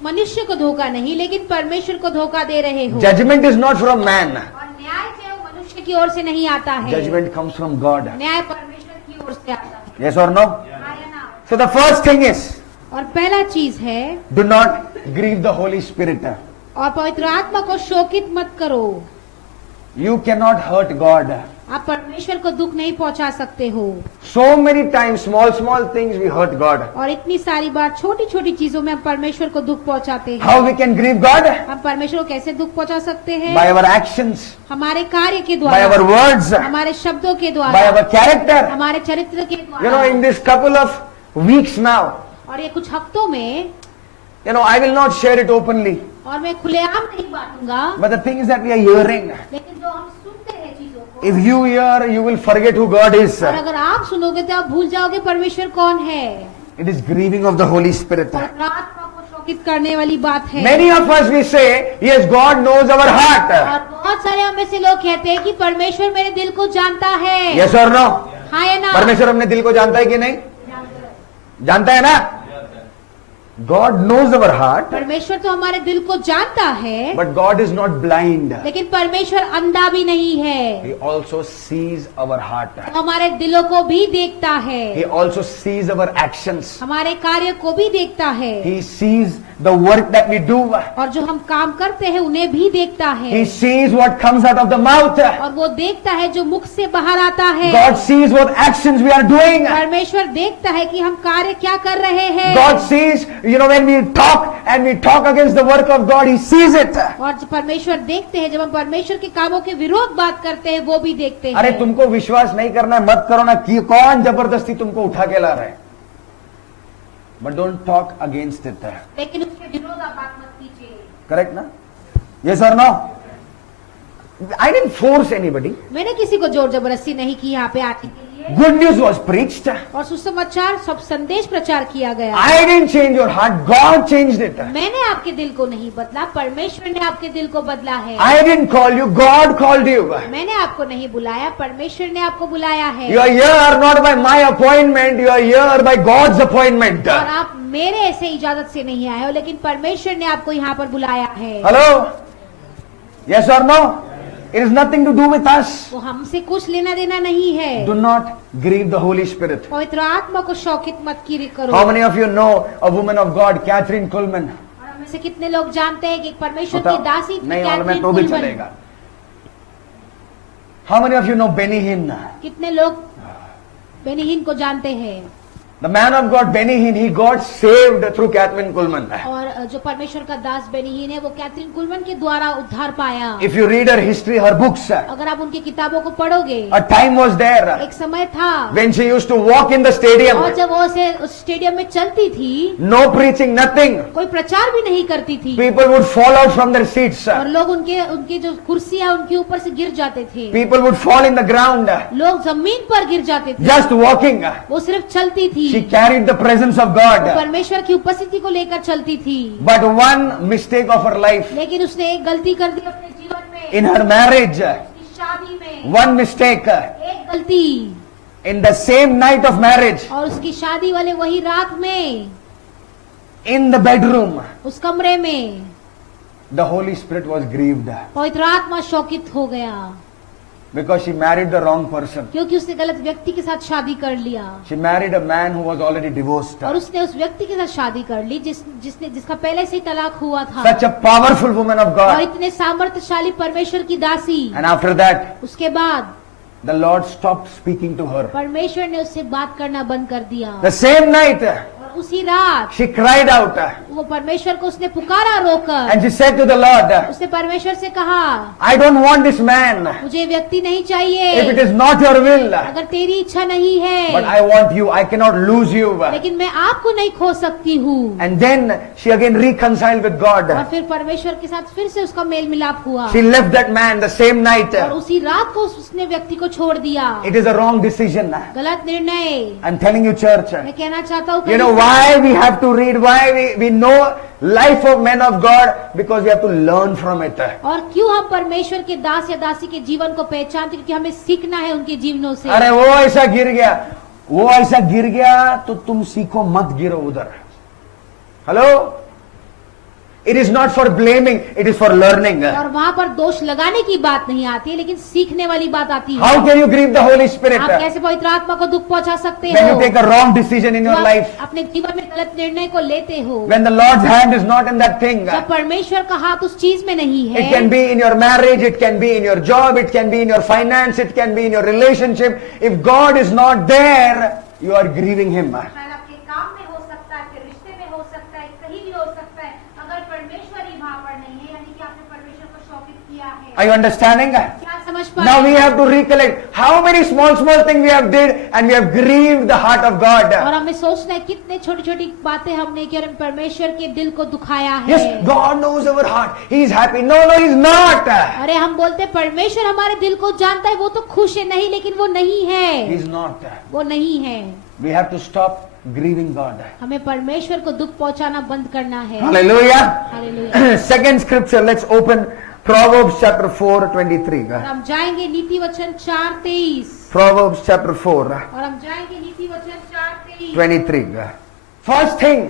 मनुष्य को धोखा नहीं, लेकिन परमेश्वर को धोखा दे रहे हो। Judgment is not from man. और न्याय जो है वो मनुष्य की ओर से नहीं आता है। Judgment comes from God. न्याय परमेश्वर की ओर से आता है। Yes or no? हाँ या ना? So the first thing is, और पहला चीज है, do not grieve the Holy Spirit. और पवित्र आत्मा को शोकित मत करो। You cannot hurt God. आप परमेश्वर को दुख नहीं पहुंचा सकते हो। So many times, small things we hurt God. और इतनी सारी बार छोटी छोटी चीजों में हम परमेश्वर को दुख पहुंचाते हैं। How we can grieve God? हम परमेश्वर को कैसे दुख पहुंचा सकते हैं? By our actions, हमारे कार्य के by द्वारा, our words, हमारे शब्दों के by द्वारा, our character. हमारे चरित्र के You know, द्वारा। in this couple of weeks now, और ये कुछ हफ्तों में, you know, I will not share it openly. और मैं खुलेआम नहीं बांटूंगा, But the things that we are hearing, लेकिन जो हम सुनते हैं चीजों को, if you hear, you will forget who God is. और अगर आप सुनोगे तो आप भूल जाओगे परमेश्वर कौन है। It is grieving of the Holy Spirit. पवित्र आत्मा को शोकित करने वाली बात है। Many of us we say, yes, God knows our heart. और बहुत सारे हम में से लोग कहते हैं कि परमेश्वर मेरे दिल को जानता है। Yes or no? हाँ या ना? परमेश्वर अपने दिल को जानता है कि नहीं? जानता है ना? God knows our heart, परमेश्वर तो हमारे दिल को जानता है, but God is not blind. लेकिन परमेश्वर अंधा भी नहीं है। He also sees our heart. वो हमारे दिलों को भी देखता है, He also sees our actions. हमारे कार्य को भी देखता है, He sees the work that we do. और जो हम काम करते हैं उन्हें भी देखता है। He sees what comes out of the mouth. और वो देखता है जो मुख से बाहर आता है। God sees what actions we are doing. परमेश्वर देखता है कि हम कार्य क्या कर रहे हैं। God sees, you know, when we talk and we talk against the work of God, He sees it. और परमेश्वर देखते हैं, जब हम परमेश्वर के कामों के विरोध बात करते हैं वो भी देखते हैं। अरे तुमको विश्वास नहीं करना है, मत करो ना। कि कौन जबरदस्ती तुमको उठा के ला रहा है? But don't talk against it. लेकिन उसके विरोध आप बात मत कीजिए। Correct ना? Yes or no? I didn't force anybody. मैंने किसी को जोर जबरदस्ती नहीं की यहाँ पे आने के लिए। किए Good news was preached. और सुसमाचार सब संदेश प्रचार किया गया। I didn't change your heart. God changed it. मैंने आपके दिल को नहीं बदला, परमेश्वर ने आपके दिल को बदला है। I didn't call you. God called you. मैंने आपको नहीं बुलाया, परमेश्वर ने आपको बुलाया है। You are here not by my appointment. You are here by God's appointment. और आप मेरे ऐसे इजाजत से नहीं आए हो, लेकिन परमेश्वर ने आपको यहाँ पर बुलाया है। Hello? Yes or no? It is nothing to do with us. वो हमसे कुछ लेना देना नहीं है। Do not grieve the Holy Spirit. पवित्र आत्मा को शौकित मत करो। How many of you know a woman of God, Catherine Kuhlman? और हम में से कितने लोग जानते हैं कि परमेश्वर की दासी थी नहीं मालूम है कैथरीन तो भी कुलमन। चलेगा। How many of you know Benny Hinn? कितने लोग बेनी हिन को जानते हैं? The man of God, Benny Hinn, he got saved through Catherine Kuhlman. और जो परमेश्वर का दास बेनी हिन है, वो कैथरीन कुलमन के द्वारा उद्धार पाया। If you read her history, her books, अगर आप उनकी किताबों को पढ़ोगे, a time was there एक समय था when she used to walk in the stadium. और जब वो उसे उस स्टेडियम में चलती थी, No preaching, nothing. कोई प्रचार भी नहीं करती थी People would fall out from their seats. और लोग उनकी जो कुर्सियां उनके ऊपर से गिर जाते थे। People would fall in the ground लोग जमीन पर गिर जाते थे। just walking. वो सिर्फ चलती थी। She carried the presence of God. परमेश्वर की उपस्थिति को लेकर चलती थी। But one mistake of her life लेकिन उसने एक गलती कर दी अपने जीवन में, in her marriage, उसकी शादी में। one mistake एक गलती, in the same night of marriage, और उसकी शादी वाले वही रात में, in the bedroom, उस कमरे में the Holy Spirit was grieved पवित्र आत्मा शोकित हो गया, because she married the wrong person. क्योंकि उसने गलत व्यक्ति के साथ शादी कर लिया। She married a man who was already divorced. और उसने उस व्यक्ति के साथ शादी कर ली जिसका पहले से ही तलाक हुआ था। Such a powerful woman of और God. इतने सामर्थ्यशाली परमेश्वर की दासी। And after that, उसके बाद the Lord stopped speaking to her. परमेश्वर ने उससे बात करना बंद कर दिया। The same night, और उसी रात she cried out वो परमेश्वर को उसने पुकारा रोकर, and she said to the Lord, उसने परमेश्वर से कहा, I don't want this man. मुझे व्यक्ति नहीं चाहिए If it is not your will, अगर तेरी इच्छा नहीं but है, I want you. I cannot lose you. लेकिन मैं आपको नहीं खो सकती हूँ। And then she again reconciled with और God. फिर परमेश्वर के साथ फिर से उसका मेल मिलाप हुआ She left that man the same night. और उसी रात को उसने व्यक्ति को छोड़ दिया। It is a wrong decision. गलत निर्णय। I'm telling you, church. मैं कहना चाहता हूँ, You know why we have to read, why we know life of men of God, because we have to learn from it. और क्यों हम परमेश्वर के दास या दासी के जीवन को पहचानते, क्योंकि हमें सीखना है उनके जीवनों से। अरे वो ऐसा गिर गया, वो ऐसा गिर गया, तो तुम सीखो मत गिरो उधर। Hello? It is not for blaming, it is for learning. और वहाँ पर दोष लगाने की बात नहीं आती है, लेकिन सीखने वाली बात आती है। How can you grieve the Holy Spirit आप कैसे पवित्र आत्मा को दुख पहुंचा सकते when you हो? take a wrong decision in your आप life? अपने जीवन में गलत निर्णय को लेते हो, When the Lord's hand is not in that thing. जब परमेश्वर का हाथ उस चीज में नहीं It can है। be in your marriage, it can be in your job, it can be in your finance, it can be in your relationship. If God is not there, you are grieving Him. शायद आपके काम में हो सकता है, आपके रिश्ते में हो सकता है, कहीं भी हो सकता है। अगर परमेश्वर ही वहाँ पर नहीं है, यानी कि आपने परमेश्वर को शोकित किया है। Are you understanding? क्या समझ पा Now रहे we हैं? have to recollect how many small things we have did and we have grieved the heart of God. और हमें सोचना है कितने छोटी छोटी बातें हमने की और हम परमेश्वर के दिल को दुखाया है। Yes, God knows our heart. He is happy. No, He's not. अरे हम बोलते परमेश्वर हमारे दिल को जानता है, वो तो खुश है, नहीं, लेकिन वो नहीं है, He's not. वो नहीं है। We have to stop grieving God. हमें परमेश्वर को दुख पहुंचाना बंद करना है। Hallelujah. Hallelujah. Second scripture, let's open Proverbs chapter 4:23. और हम जाएंगे नीति वचन 4:23। Proverbs chapter 4, और हम जाएंगे नीति वचन 4:23। 23. First thing,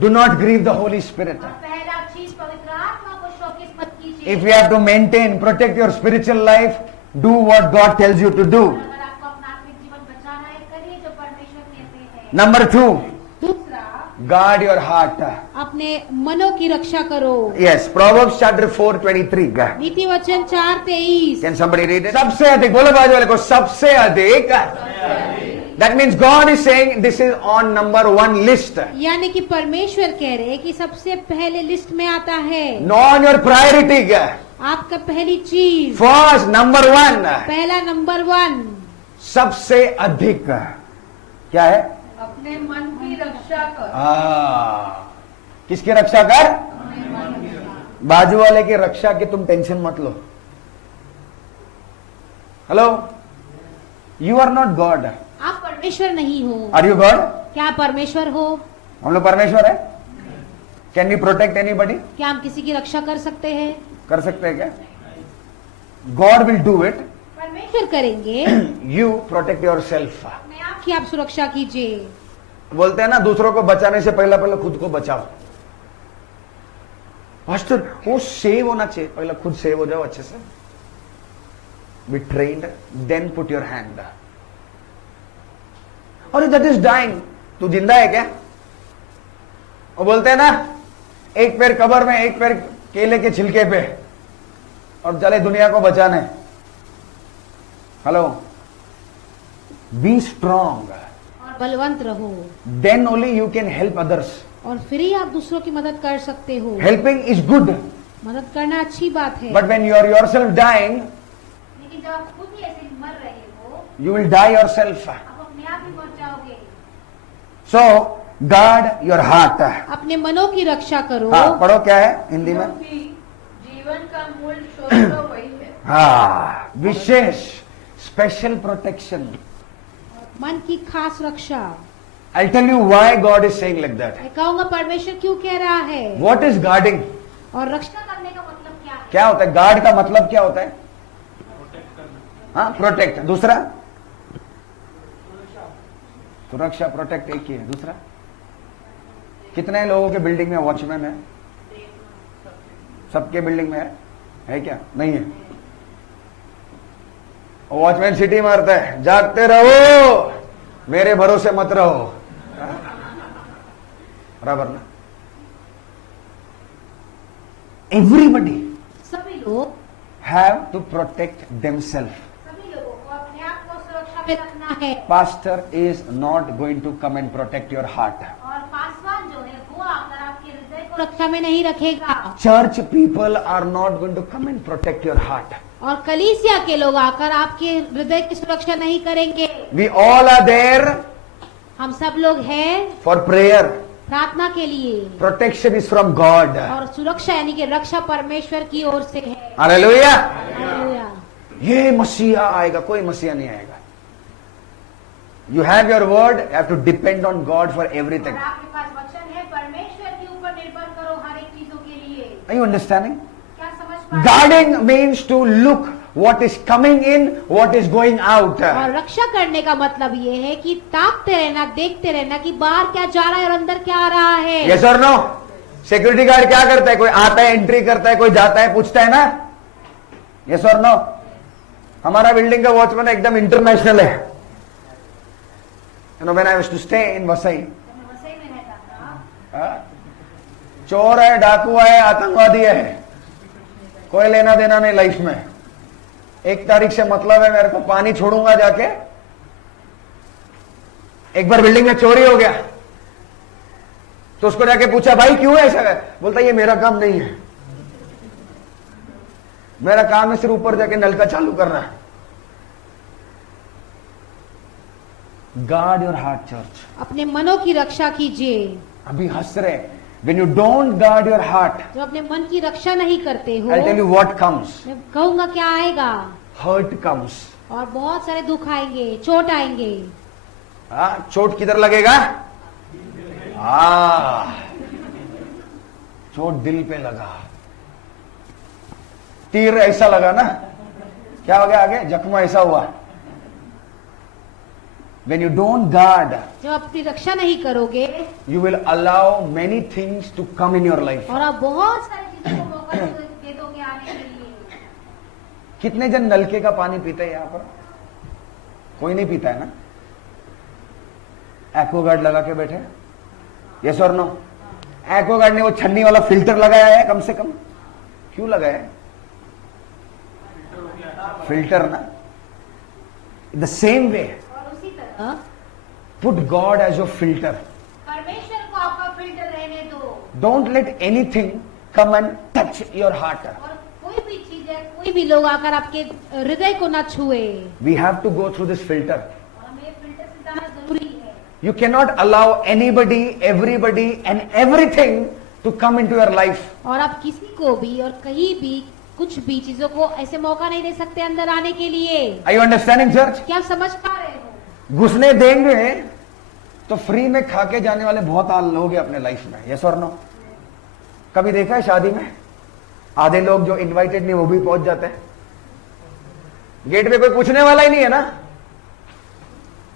do not grieve the Holy Spirit. और पहला चीज, पवित्र आत्मा को शोकित मत कीजिए। If you have to maintain, protect your spiritual life, do what God tells you to do. अगर आपको अपना आत्मिक जीवन बचाना है, करिए जो परमेश्वर कहते हैं। Number 2, दूसरा, guard your heart. अपने मनों की रक्षा करो। Yes, Proverbs chapter 4:23. नीति वचन 4:23। Can somebody read it? सबसे अधिक, बोलो बाजू वाले को, सबसे अधिक. That means God is saying this is on number 1 list. यानी कि परमेश्वर कह रहे हैं कि सबसे पहले लिस्ट में आता है On your priority. आपका पहली चीज, First, number 1. पहला नंबर 1, सबसे अधिक क्या है? अपने मन की रक्षा कर। किसकी रक्षा कर? बाजू वाले की रक्षा की तुम टेंशन मत लो। Hello? You are not God. आप परमेश्वर नहीं हो. Are you God? क्या आप परमेश्वर हो? हम लोग परमेश्वर है. Can we protect anybody? क्या हम किसी की रक्षा कर सकते हैं? कर सकते हैं क्या? God will do it. परमेश्वर करेंगे. You protect your self. अपने आप की आप सुरक्षा कीजिए. बोलते हैं ना, दूसरों को बचाने से पहले पहले खुद को बचाओ. मास्टर वो सेव होना चाहिए, पहले खुद सेव हो जाओ अच्छे से. Be trained, then put your hand. और दैट इज डाइंग. तू जिंदा है क्या? वो बोलते हैं ना, एक पैर कब्र में, एक पैर केले के छिलके पे, और चले दुनिया को बचाने. Hello, be strong. और बलवंत रहो. Then only you can help others. और फिर ही आप दूसरों की मदद कर सकते हो. हेल्पिंग इज गुड, मदद करना अच्छी बात है. But when you are yourself dying, लेकिन जब आप खुद ही ऐसे मर रहे हो, you will die yourself. आप अपने आप ही मर जाओगे. So guard your heart. अपने मनों की रक्षा करो. हाँ, पढ़ो क्या है हिंदी में. क्योंकि जीवन का मूल स्रोत तो वही है. हाँ, विशेष स्पेशल प्रोटेक्शन. मन की खास रक्षा. I'll tell you why God is saying like that. मैं कहूंगा परमेश्वर क्यों कह रहा है. What is guarding? और रक्षा करने का मतलब क्या है? क्या होता है गार्ड का मतलब? क्या होता है? हाँ, प्रोटेक्ट. दूसरा सुरक्षा. प्रोटेक्ट एक ही है. दूसरा, कितने लोगों के बिल्डिंग में वॉचमैन है? सबके बिल्डिंग में है क्या? नहीं है. वॉचमैन सिटी मारता है, जागते रहो, मेरे भरोसे मत रहो. बराबर ना? एवरीबडी सभी लोग, हैव टू प्रोटेक्ट देमसेल्फ. सभी लोगों को अपने आप को सुरक्षा में रखना है. Pastor is not going to come and protect your heart. और पासवान जो है वो आकर आपके हृदय को रक्षा में नहीं रखेगा. Church people are not going to come and protect your heart. और कलीसिया के लोग आकर आपके हृदय की सुरक्षा नहीं करेंगे. We all are there हम सब लोग हैं for prayer. प्रार्थना के लिए. Protection is from God. और सुरक्षा यानी कि रक्षा परमेश्वर की ओर से है. Hallelujah. हालेलुया. ये मसीहा आएगा, कोई मसीहा नहीं आएगा. You have your word, you have to depend on God for everything. और आपके पास वचन है, परमेश्वर के ऊपर निर्भर करो हर एक चीजों के लिए. Are you understanding? क्या समझ पा रहे हैं? Guarding means to look what is coming in, what is going out. और रक्षा करने का मतलब ये है कि ताकते रहना, देखते रहना कि बाहर क्या जा रहा है और अंदर क्या आ रहा है. Yes or no? Security guard क्या करता है? कोई आता है, एंट्री करता है, कोई जाता है, पूछता है ना. Yes or no? हमारा बिल्डिंग का वॉचमैन एकदम इंटरनेशनल है. You know, when I used to stay in Vasai, मैं वसई में रहता था. चोर है, डाकू है, आतंकवादी है, कोई लेना देना नहीं लाइफ में. 1 तारीख से मतलब है मेरे को पानी छोड़ूंगा जाके. एक बार बिल्डिंग में चोरी हो गया तो उसको जाके पूछा, भाई क्यों ऐसा है? बोलता ये मेरा काम नहीं है, मेरा काम है सिर्फ ऊपर जाके नल का चालू करना है. Guard your heart church. अपने मनों की रक्षा कीजिए. अभी हंस रहे. When you don't guard your heart, जो अपने मन की रक्षा नहीं करते हो, I'll tell you what comes. मैं कहूंगा क्या आएगा. Hurt comes. और बहुत सारे दुख आएंगे, चोट आएंगे. हाँ, चोट किधर लगेगा? चोट दिल पे लगा. तीर ऐसा लगा ना, क्या हो गया आगे? जख्म ऐसा हुआ. When you don't guard, जब अपनी रक्षा नहीं करोगे, you will allow many things to come in your life. और आप बहुत सारी चीजों को मौका दे दोगे आने के लिए. कितने जन नलके का पानी पीते हैं यहाँ पर? कोई नहीं पीता है ना. एक्वागार्ड लगा के बैठे. यस और नो? एक्वागार्ड ने वो छन्नी वाला फिल्टर लगाया है कम से कम. क्यों लगाया है? फिल्टर ना. द सेम वे, और उसी तरह put God as your filter. परमेश्वर को आपका फिल्टर रहने दो. Don't let anything come and touch your heart. और कोई भी चीज है, कोई भी लोग आकर आपके हृदय को ना छुए. We have to go through this filter. और हमें फिल्टर से जाना जरूरी है. You cannot allow anybody, everybody and everything to come into your life. और आप किसी को भी और कहीं भी कुछ भी चीजों को ऐसे मौका नहीं दे सकते अंदर आने के लिए। Are you understanding, church? क्या आप समझ पा रहे हो? घुसने देंगे तो फ्री में खा के जाने वाले बहुत लोग हैं अपने लाइफ में। यस और नो? कभी देखा है शादी में आधे लोग जो इनवाइटेड नहीं वो भी पहुंच जाते हैं, गेट पे कोई पूछने वाला ही नहीं है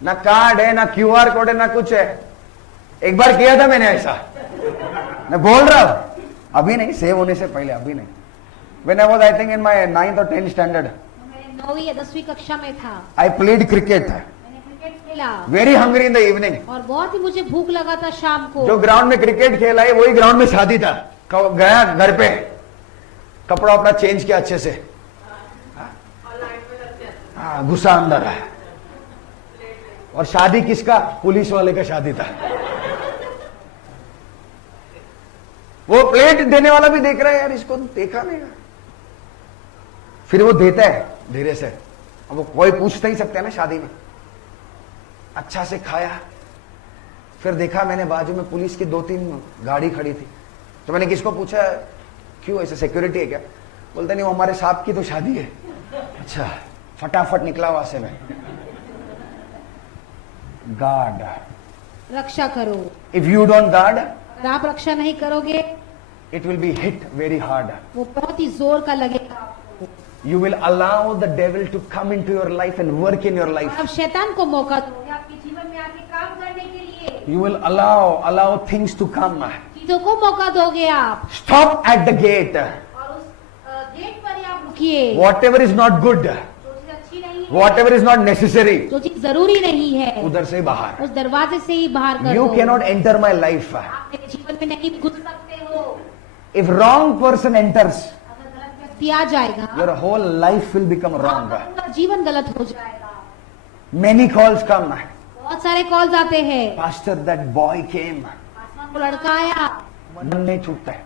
ना कार्ड है, ना क्यूआर कोड है, ना कुछ है। एक बार किया था मैंने ऐसा, मैं बोल रहा हूं, अभी नहीं, सेव होने से पहले, अभी नहीं। When I was, I think, in my 9th or 10th standard, मैं 9वीं या 10वीं कक्षा में था। I played cricket. मैंने क्रिकेट खेला Very hungry in the evening. और बहुत ही मुझे भूख लगा था शाम को। जो ग्राउंड में क्रिकेट खेला है वही ग्राउंड में शादी था। गया घर पे, कपड़ा वपड़ा चेंज किया अच्छे से, हाँ, घुसा अंदर है। और शादी किसका? पुलिस वाले का शादी था। वो प्लेट देने वाला भी देख रहा है, यार इसको देखा नहीं। फिर वो देता है धीरे से, अब वो कोई पूछ नहीं सकता ना शादी में। अच्छा से खाया, फिर देखा मैंने बाजू में पुलिस की 2-3 गाड़ी खड़ी थी, तो मैंने किसको पूछा क्यों ऐसे, सिक्योरिटी है क्या? बोलते नहीं वो हमारे साहब की तो शादी है। अच्छा, फटाफट निकला वहां से मैं। गार्ड, रक्षा करो। इफ यू डोंट गार्ड, अगर आप रक्षा नहीं करोगे it will be hit very hard. वो बहुत ही जोर का लगेगा। You will allow the devil to come into your life and work in your life. अब शैतान को मौका दोगे आपके जीवन में आके काम करने के लिए। You will allow things to come. चीजों को मौका दोगे आप। Stop at the gate. और उस गेट पर ही आप रुकिए। Whatever is not good, जो चीज अच्छी नहीं है, whatever is not necessary, जो चीज जरूरी नहीं है, उधर से बाहर। उस दरवाजे से ही बाहर कर You दो। cannot enter my life. आप मेरे जीवन में नहीं घुस सकते हो। If wrong person enters, अगर गलत व्यक्ति आ जाएगा, your whole life will become wrong. आपका जीवन गलत हो जाएगा। Many calls come. बहुत सारे कॉल्स आते हैं। Pastor, that boy came. आसमान को लड़का आया, मन नहीं छूटता है।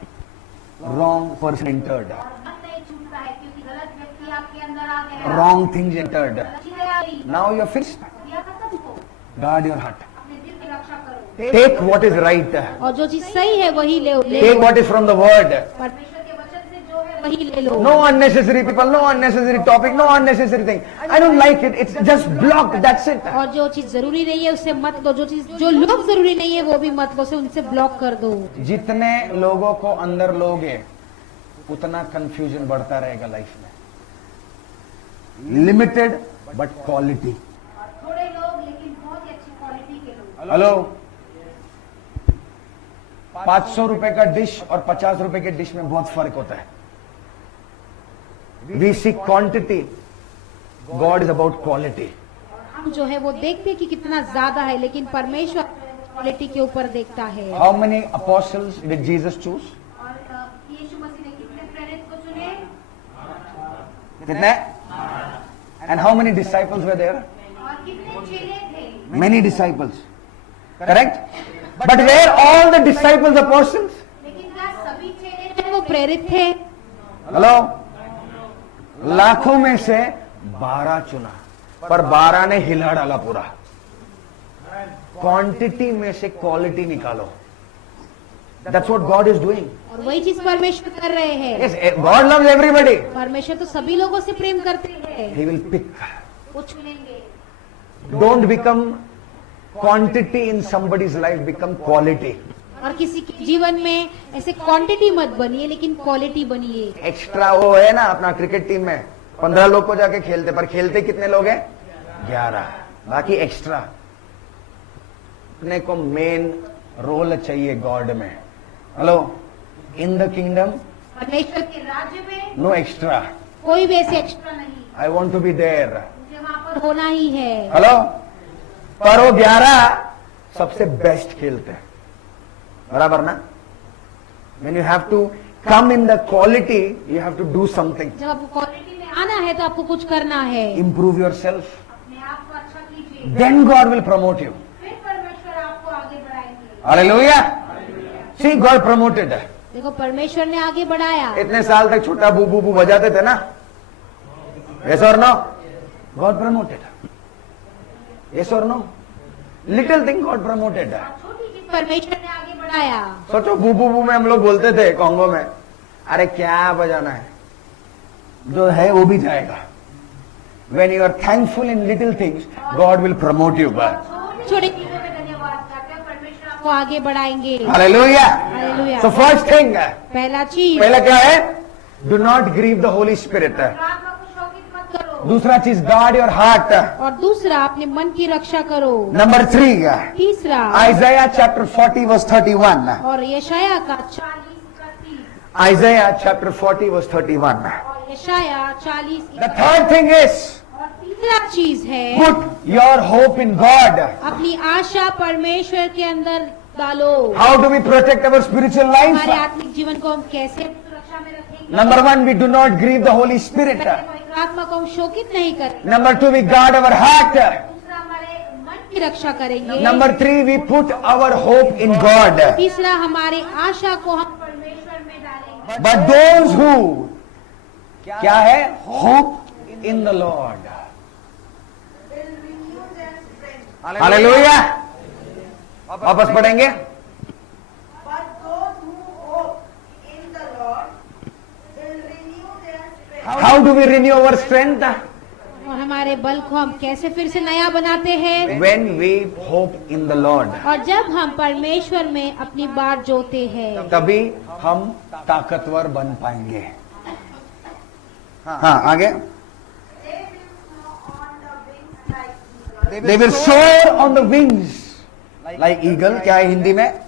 Wrong person entered. और मन नहीं छूटता है क्योंकि गलत व्यक्ति आपके अंदर आ गया। Wrong things entered. गलत चीजें आ गई। Now you are finished. दिया खत्म को। Guard your heart. अपने दिल की रक्षा करो। Take what is right. और जो चीज सही है वही ले Take what is from the word. परमेश्वर के वचन से जो है वही ले लो। No unnecessary people, no unnecessary topic, no unnecessary thing. I don't like it. It's just blocked. That's it. और जो चीज जरूरी नहीं है उससे मत लो, जो लोग जरूरी नहीं है वो भी मत लो, उसे उनसे ब्लॉक कर दो। जितने लोगों को अंदर लोगे उतना कंफ्यूजन बढ़ता रहेगा लाइफ में। Limited but quality. थोड़े लोग लेकिन बहुत ही अच्छी क्वालिटी के लोग। हेलो, 500 रुपए का डिश और 50 रुपए के डिश में बहुत फर्क होता है। We see quantity, God is about quality. हम जो है वो देखते हैं कि कितना ज्यादा है, लेकिन परमेश्वर क्वालिटी के ऊपर देखता है। How many apostles did Jesus choose? और यीशु मसीह ने कितने प्रेरित को चुने? कितने? And how many disciples were there? और कितने चेले थे? Many disciples. Correct? But were all the disciples apostles? लेकिन क्या सभी चेले थे वो प्रेरित थे? हेलो, लाखों में से 12 चुना, पर 12 ने हिला डाला पूरा। क्वांटिटी में से क्वालिटी निकालो। That's what God is doing. और वही चीज परमेश्वर कर रहे हैं। Yes, God loves everybody. परमेश्वर तो सभी लोगों से प्रेम करते हैं। He will pick. वो चुनेंगे। Don't become quantity in somebody's life, become quality. और किसी के जीवन में ऐसे क्वांटिटी मत बनिए, लेकिन क्वालिटी बनिए। एक्स्ट्रा वो है ना अपना क्रिकेट टीम में 15 लोग को जाके खेलते, पर खेलते कितने लोग हैं? 11। बाकी एक्स्ट्रा। अपने को मेन रोल चाहिए गॉड में। हेलो, इन द किंगडम परमेश्वर के राज्य में नो एक्स्ट्रा। कोई भी ऐसे एक्स्ट्रा नहीं। I want to be there. मुझे वहां पर होना ही है। हेलो, पर वो 11 सबसे बेस्ट खेलते हैं, बराबर ना? When you have to come in the quality, you have to do something. जब आपको क्वालिटी में आना है तो आपको कुछ करना है। Improve yourself. अपने आप को अच्छा कीजिए, Then God will promote you. फिर परमेश्वर आपको आगे बढ़ाएंगे। Hallelujah. See, God promoted. देखो, परमेश्वर ने आगे बढ़ाया। इतने साल तक छोटा बू बू बू बजाते थे ना? Yes or no? God promoted. Yes or no? Little thing God promoted. छोटी चीज परमेश्वर ने आगे बढ़ाया। सोचो, बू बू बू में हम लोग बोलते थे कांगो में, अरे क्या बजाना है, जो है वो भी जाएगा. When you are thankful in little things, God will promote you. छोटी चीजों में धन्यवाद करते हैं, परमेश्वर आपको आगे बढ़ाएंगे. Hallelujah. Hallelujah. So first thing, पहला चीज, पहला क्या है? Do not grieve the Holy Spirit. आत्मा को शोकित मत करो. दूसरा चीज, guard your heart. और दूसरा, अपने मन की रक्षा करो. Number 3, तीसरा, Isaiah chapter 40 verse 31. और यशाया का 40:31. Isaiah chapter 40 verse 31. और यशाया 40. The third thing is, और तीसरा चीज है, put your hope in God. अपनी आशा परमेश्वर के अंदर डालो. How do we protect our spiritual हमारे life? आत्मिक जीवन को हम कैसे सुरक्षा में रखेंगे? Number 1, we do not grieve the Holy Spirit. पहले आत्मा को हम शोकित नहीं करेंगे. Number 2, we guard our heart. दूसरा, हमारे मन की रक्षा करेंगे. Number 3, we put our hope in God. तीसरा, हमारी आशा को हम परमेश्वर में डालेंगे. But those who, क्या है? Hope in the Lord. will renew their strength. Hallelujah. वापस पढ़ेंगे. But those who hope in the Lord will renew their strength. How do we renew our strength? और हमारे बल को हम कैसे फिर से नया बनाते हैं? When we hope in the Lord. और जब हम परमेश्वर में अपनी बात जोते हैं, तभी हम ताकतवर बन पाएंगे. हाँ, आगे. They will soar on the wings They will soar on the wings like eagles. like eagle. क्या है हिंदी में?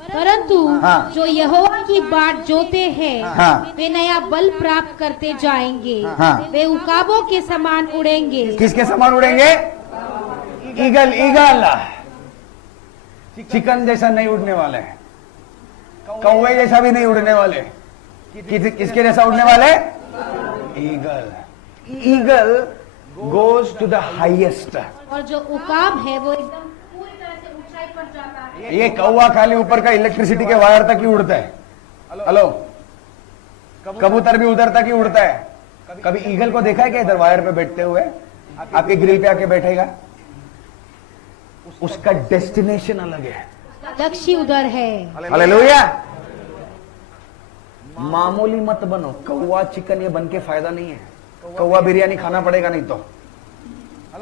परंतु हाँ। जो यहोवा की बाट जोते हैं, हाँ। वे नया बल प्राप्त करते जाएंगे. हाँ। वे उकाबों के समान उड़ेंगे. किसके समान उड़ेंगे? ईगल. ईगल चिकन जैसा नहीं उड़ने वाले, कौवे जैसा भी नहीं उड़ने वाले. किसके जैसा उड़ने वाले? Eagle. Eagle goes to the highest. और जो उकाब है वो एकदम पूरी तरह से ऊंचाई पर जाता है. ये कौवा खाली ऊपर का इलेक्ट्रिसिटी के वायर तक ही उड़ता है. हेलो, कबूतर भी उधर तक ही उड़ता है. कभी ईगल को देखा है क्या इधर वायर पे बैठते हुए? आपके ग्रिल पे आके बैठेगा. उसका डेस्टिनेशन अलग है. लक्ष्य उधर है. हालेलुया. मामूली मत बनो. कौवा चिकन ये बन के फायदा नहीं है. कौवा बिरयानी खाना पड़ेगा नहीं तो.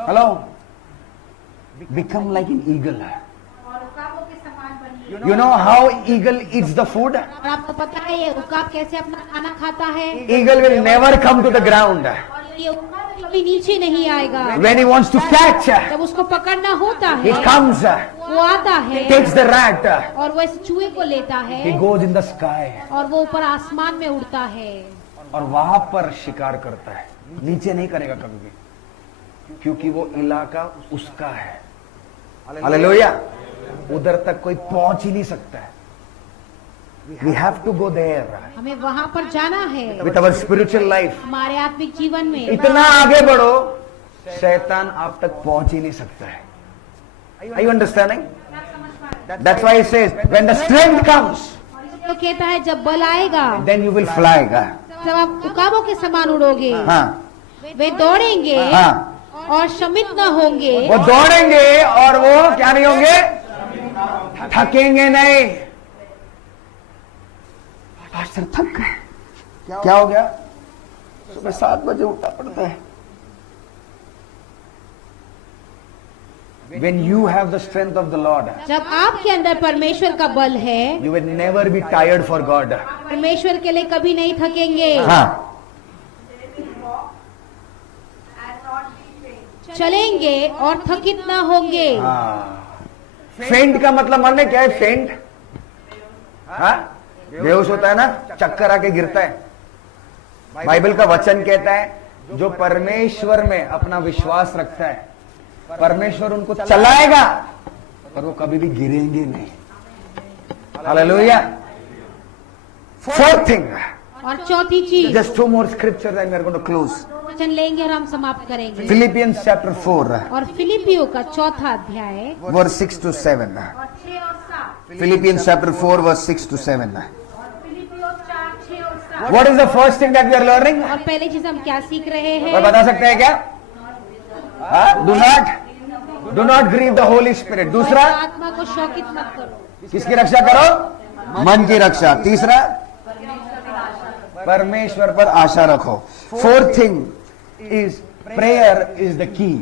Hello, become like an eagle. और उकाबों के समान बनिए. You know how eagle eats the food? और आपको पता है ये उकाब कैसे अपना खाना खाता है? Eagle will never come to the ground. और ये उकाब कभी नीचे नहीं आएगा. When he wants to catch, जब उसको पकड़ना होता he है, comes, वो आता है takes the rat, और वो इस चूहे को लेता he है goes in the sky और वो ऊपर आसमान में उड़ता है. और वहां पर शिकार करता है. नीचे नहीं करेगा कभी भी, क्योंकि वो इलाका उसका है. हालेलुया. उधर तक कोई पहुंच ही नहीं सकता है. We have to go there हमें वहां पर जाना है. with our spiritual life. हमारे आत्मिक जीवन में इतना आगे बढ़ो, शैतान आप तक पहुंच ही नहीं सकता है. Are you understanding? That's why it says, when the strength comes, वो कहता है जब बल आएगा then you will fly. तब आप उकाबों के समान उड़ोगे. हाँ, वे दौड़ेंगे हाँ. और श्रमित न होंगे. वो दौड़ेंगे और वो क्या नहीं होंगे? थकेंगे नहीं. पास्टर थक गए. क्या हो गया? सुबह 7 बजे उठना पड़ता है. When you have the strength of the Lord, जब आपके अंदर परमेश्वर का बल है, you will never be tired for God. परमेश्वर के लिए कभी नहीं थकेंगे. हाँ, They will walk and not be faint. चलेंगे और थकित न होंगे. हाँ. फेंट का मतलब मालूम है क्या है? फेंट, हाँ, बेहोश होता है ना, चक्कर आके गिरता है. बाइबल का वचन कहता है जो परमेश्वर में अपना विश्वास रखता है, परमेश्वर उनको चलाएगा पर वो कभी भी गिरेंगे नहीं. हालेलुया. फोर्थ थिंग, और चौथी चीज, just 2 more scriptures and we are going to close. वचन लेंगे और हम समाप्त करेंगे. Philippians chapter 4 और फिलिपियों का 4था अध्याय verse 6 to 7. और 6 और 7. Philippians chapter 4 verse 6 to 7. और फिलिपियों 4, 6 और 7. What is the first thing that we are learning? और पहली चीज हम क्या सीख रहे कोई हैं? बता सकते हैं क्या? Do not grieve the Holy Spirit. दूसरा, आत्मा को शोकित मत करो. किसकी रक्षा करो? मन की रक्षा. तीसरा, परमेश्वर पर आशा रखो। Fourth thing is prayer is the key.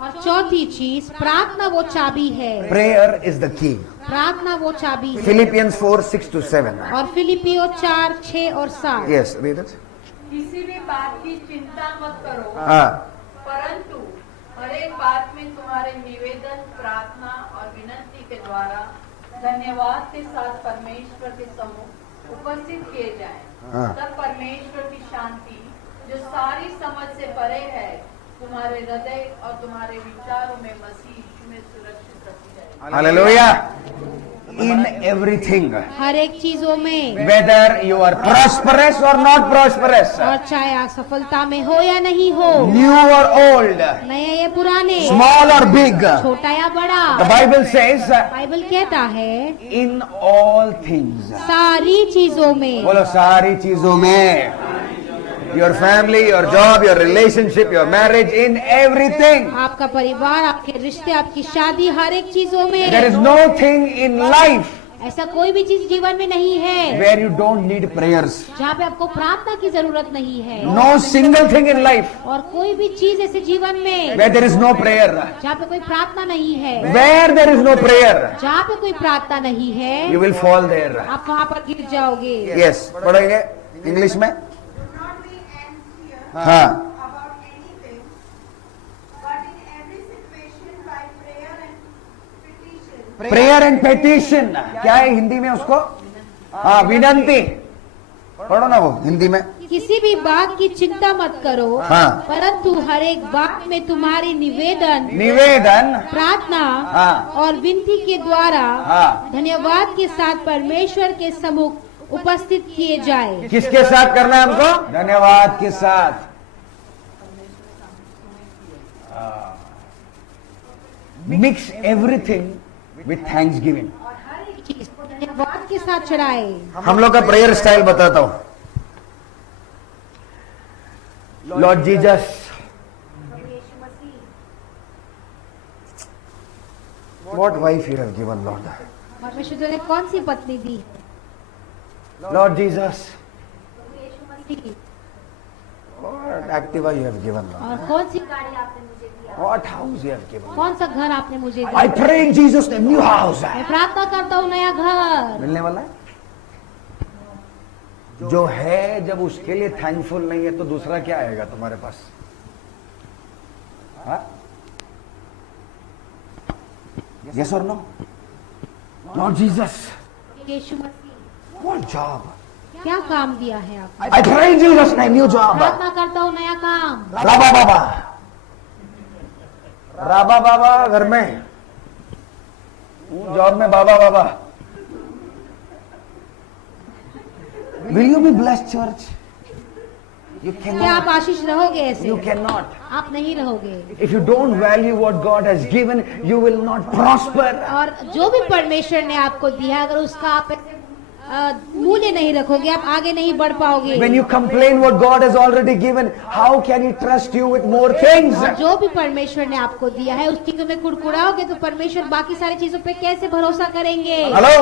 और चौथी चीज, प्रार्थना वो चाबी है। Prayer is the key. प्रार्थना वो चाबी है। फिलिपियंस 4:6-7। और फिलिपियो 4, 6 और 7। Yes, read it. किसी भी बात की चिंता मत करो, हाँ, परंतु हर एक बात में तुम्हारे निवेदन, प्रार्थना और विनती के द्वारा धन्यवाद के साथ परमेश्वर के सम्मुख उपस्थित किए जाएं। हाँ। तब परमेश्वर की शांति, जो सारी समझ से परे है, तुम्हारे हृदय और तुम्हारे विचारों में मसीह यीशु में सुरक्षित रखी जाएगी। हालेलुया। इन एवरीथिंग, हर एक चीजों में, वेदर यू आर प्रॉस्परस और नॉट प्रॉस्परस, और चाहे आप सफलता में हो या नहीं हो, न्यू और ओल्ड, नए या पुराने, स्मॉल और बिग, छोटा या बड़ा, द बाइबल सेज बाइबल कहता है इन ऑल थिंग्स। सारी चीजों में। बोलो सारी चीजों में। Your family, your job, your relationship, your marriage, in everything. आपका परिवार, आपके रिश्ते, आपकी शादी, हर एक चीजों देयर इज में। नो थिंग इन लाइफ ऐसा कोई भी चीज जीवन में नहीं है where you don't need prayers. जहाँ पे आपको प्रार्थना की जरूरत नहीं है। No single thing in life और कोई भी चीज ऐसे जीवन में where there is no prayer. जहाँ पे कोई प्रार्थना नहीं है, where there is no prayer जहाँ पे कोई प्रार्थना नहीं है, यू विल फॉल देयर। आप वहाँ पर गिर जाओगे। यस, पढ़ेंगे इंग्लिश में। Do not be anxious हाँ, about anything, but in every situation by prayer and petition. Prayer and petition क्या है हिंदी में उसको? हाँ, विनंती। पढ़ो ना वो हिंदी में। किसी भी बात की चिंता मत करो, हाँ। परंतु हर एक बात में तुम्हारी निवेदन, प्रार्थना हाँ। और विनती के द्वारा हाँ। धन्यवाद के साथ परमेश्वर के सम्मुख उपस्थित किए जाए। किसके साथ करना है हमको? धन्यवाद के साथ। Mix everything with thanks giving. और हर एक चीज को धन्यवाद के साथ चढ़ाए। हम लोग का प्रेयर स्टाइल बताता हूं। Lord Jesus, what wife you have given Lord. परमेश्वर तुमने कौन सी पत्नी दी? Lord Jesus, Yeshu Masih. What Activa you have given Lord. और कौन सी गाड़ी आपने मुझे दिया? What house you have given. कौन सा घर आपने मुझे आई दिया? Pray in Jesus name, new house. मैं प्रार्थना करता हूँ नया घर मिलने वाला है। जो है, जब उसके लिए थैंकफुल नहीं है तो दूसरा क्या आएगा तुम्हारे पास? यस और no? Lord Jesus, Yeshu Masih. What job? क्या काम दिया है आपने? I pray in Jesus name, new job. प्रार्थना करता हूँ नया काम। राबा बाबा, राबा बाबा घर में, जॉब में बाबा बाबा। Will you be blessed church? You can क्या आप नॉट, आशीष रहोगे ऐसे? You can not. आप नहीं रहोगे। If you don't value what God has given, you will not prosper. और जो भी परमेश्वर ने आपको दिया, अगर उसका आप मूल्य नहीं रखोगे, आप आगे नहीं बढ़ पाओगे। When you complain what God has already given, how can He trust you with more things? और जो भी परमेश्वर ने आपको दिया है, उस चीजों में कुड़कुड़ाओगे तो परमेश्वर बाकी सारी चीजों पे कैसे भरोसा करेंगे? हेलो,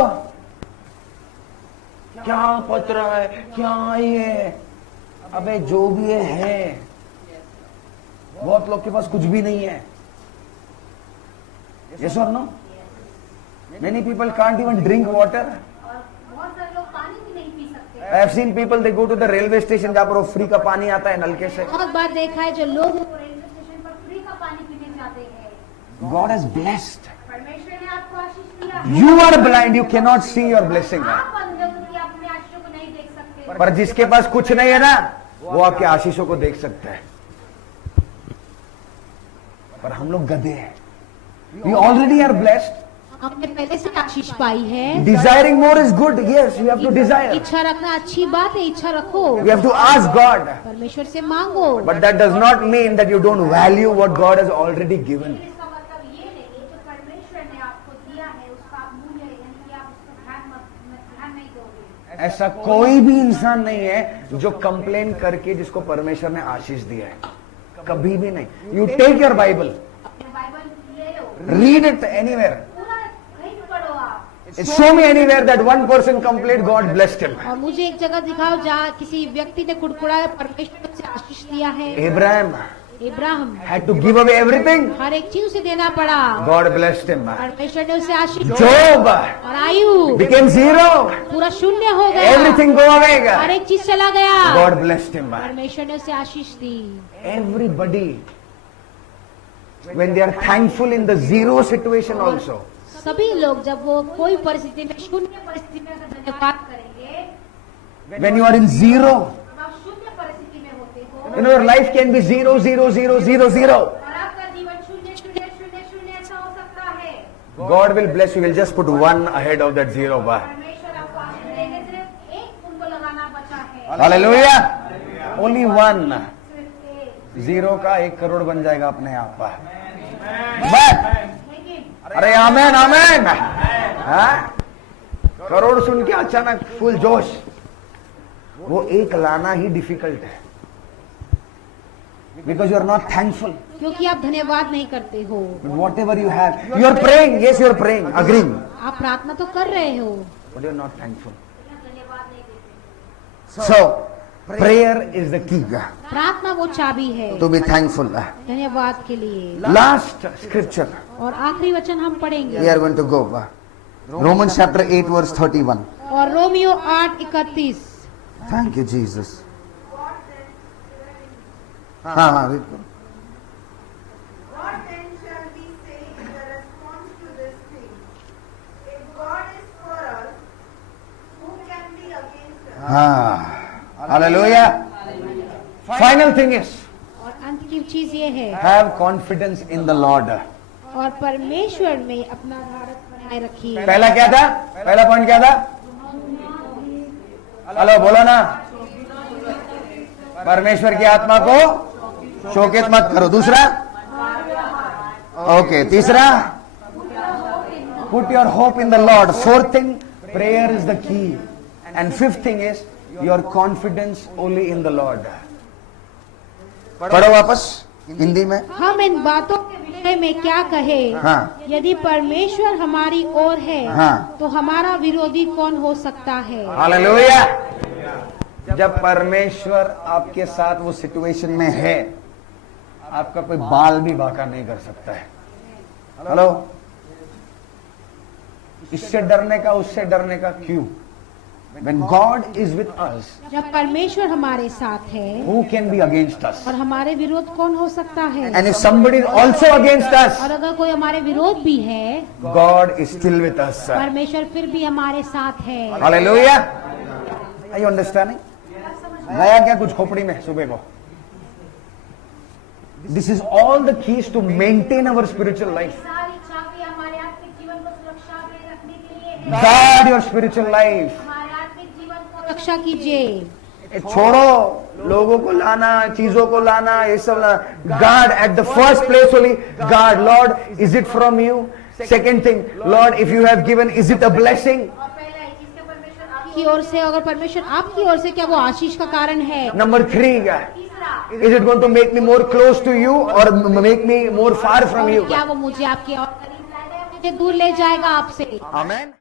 क्या पत्र है, क्या ये? अबे जो भी है। बहुत लोग के पास कुछ भी नहीं है। Yes or no? Many people can't even drink water. और बहुत सारे लोग पानी भी नहीं पी सकते। I have seen people, they go to the railway station जहाँ पर वो फ्री का पानी आता है नलके से। बहुत बार देखा है जो लोग रेलवे स्टेशन पर फ्री का पानी पीने जाते हैं। God has blessed. परमेश्वर ने आपको आशीष दिया है। You are blind, you cannot see your blessing. आप अंधे हो क्योंकि आप अपने आशीषों को नहीं देख सकते। पर जिसके पास कुछ नहीं है ना, वो आपके आशीषों को देख सकता है। पर हम लोग गधे हैं। We already are blessed. हमने पहले से आशीष पाई है। Desiring more is good. Yes, you have to desire. इच्छा रखना अच्छी बात है, इच्छा रखो। You have to ask God. परमेश्वर से मांगो। But that does not mean that you don't value what God has already given. इसका मतलब ये नहीं जो परमेश्वर ने आपको दिया है उसका आप मूल्य यानी कि आप उसका ध्यान नहीं दोगे। ऐसा कोई भी इंसान नहीं है जो कंप्लेन करके जिसको परमेश्वर ने आशीष दिया है। कभी भी नहीं। You take your Bible, अपने बाइबल ले लो, read it anywhere. पूरा कहीं भी पढ़ो आप। Show me anywhere that one person complained, God blessed him. और मुझे एक जगह दिखाओ जहाँ किसी व्यक्ति ने कुड़कुड़ाया, परमेश्वर से आशीष दिया है। Abraham Ibrahim had to give away everything. हर एक चीज उसे देना पड़ा, God blessed him. परमेश्वर ने उसे आशीष दी। Job और आयु became zero. पूरा शून्य हो गया, Everything go away. हर एक चीज चला गया, God blessed him. परमेश्वर ने उसे आशीष दी। Everybody, when they are thankful in the zero situation also, सभी लोग जब वो कोई परिस्थिति में, शून्य परिस्थिति में अगर धन्यवाद करेंगे, when you are in zero, जब आप शून्य परिस्थिति में होते हो, you know your life can be 0, 0, 0, 0, 0. और आपका जीवन शून्य शून्य शून्य शून्य ऐसा हो सकता है। God will bless you. Will just put one ahead of that zero bar. परमेश्वर आपको आशीष देंगे, सिर्फ एक उनको लगाना बचा है, Hallelujah. Only one. सिर्फ एक। जीरो का 1 करोड़ बन जाएगा अपने आप। बस लेकिन अरे आमेन आमेन। हाँ? करोड़ सुन के अचानक फुल जोश, वो एक लाना ही डिफिकल्ट है, because you are not thankful. क्योंकि आप धन्यवाद नहीं करते हो, whatever you have, you are praying, yes you are praying, agreeing, आप प्रार्थना तो कर रहे हो, but you are not thankful. धन्यवाद नहीं देते। सो प्रेयर इज द की प्रार्थना वो चाबी है टू बी थैंकफुल. धन्यवाद के लिए। लास्ट स्क्रिप्चर और आखिरी वचन हम वी पढ़ेंगे, are going to go. Romans chapter 8 verse 31. और रोमियो 8:31। Thank you Jesus. हाँ हाँ बिल्कुल. What then shall we say in the response to this thing? If God is for us, who can be against us? हाँ. Hallelujah. Final thing is और अंतिम चीज ये है, have confidence in the Lord. और परमेश्वर में अपना धारक बनाए रखिए। पहला क्या था? पहला पॉइंट क्या था? हेलो बोलो ना. परमेश्वर की आत्मा को शोकित मत करो. दूसरा, ओके. तीसरा, put your hope in the Lord. Fourth thing, prayer is the key. And fifth thing is your confidence only in the Lord. पढ़ो वापस हिंदी में. हम इन बातों के विषय में क्या कहे? हाँ. यदि परमेश्वर हमारी ओर है, हाँ. तो हमारा विरोधी कौन हो सकता है? हालेलुया. जब परमेश्वर आपके साथ वो सिचुएशन में है, आपका कोई बाल भी बांका नहीं कर सकता है. हेलो. इससे डरने का, उससे डरने का क्यों? When God is with us, जब परमेश्वर हमारे साथ है, who can be against us? और हमारे विरोध कौन हो सकता है? And if somebody is also against us, और अगर कोई हमारे विरोध भी है, God is still with us. परमेश्वर फिर भी हमारे साथ है। Hallelujah. Are you understanding? नया क्या कुछ खोपड़ी में सुबह को? This is all the keys to maintain our spiritual life. सारी चाबी हमारे आत्मिक जीवन को सुरक्षा में रखने के लिए है। Guard your spiritual life. हमारे आत्मिक जीवन को रक्षा कीजिए। छोड़ो लोगों को लाना, चीजों को लाना, ये सब ना. God at the first place only. God, Lord, is it from you? Second thing, Lord, if you have given, is it a blessing? और पहला है, जिसके परमेश्वर आपकी ओर से, अगर परमेश्वर आपकी ओर से, क्या वो आशीष का कारण है? Number 3, तीसरा, is it going to make me more close to you or make me more far from you? क्या वो मुझे आपके और करीब लाएगा या मुझे दूर ले जाएगा आपसे? Amen.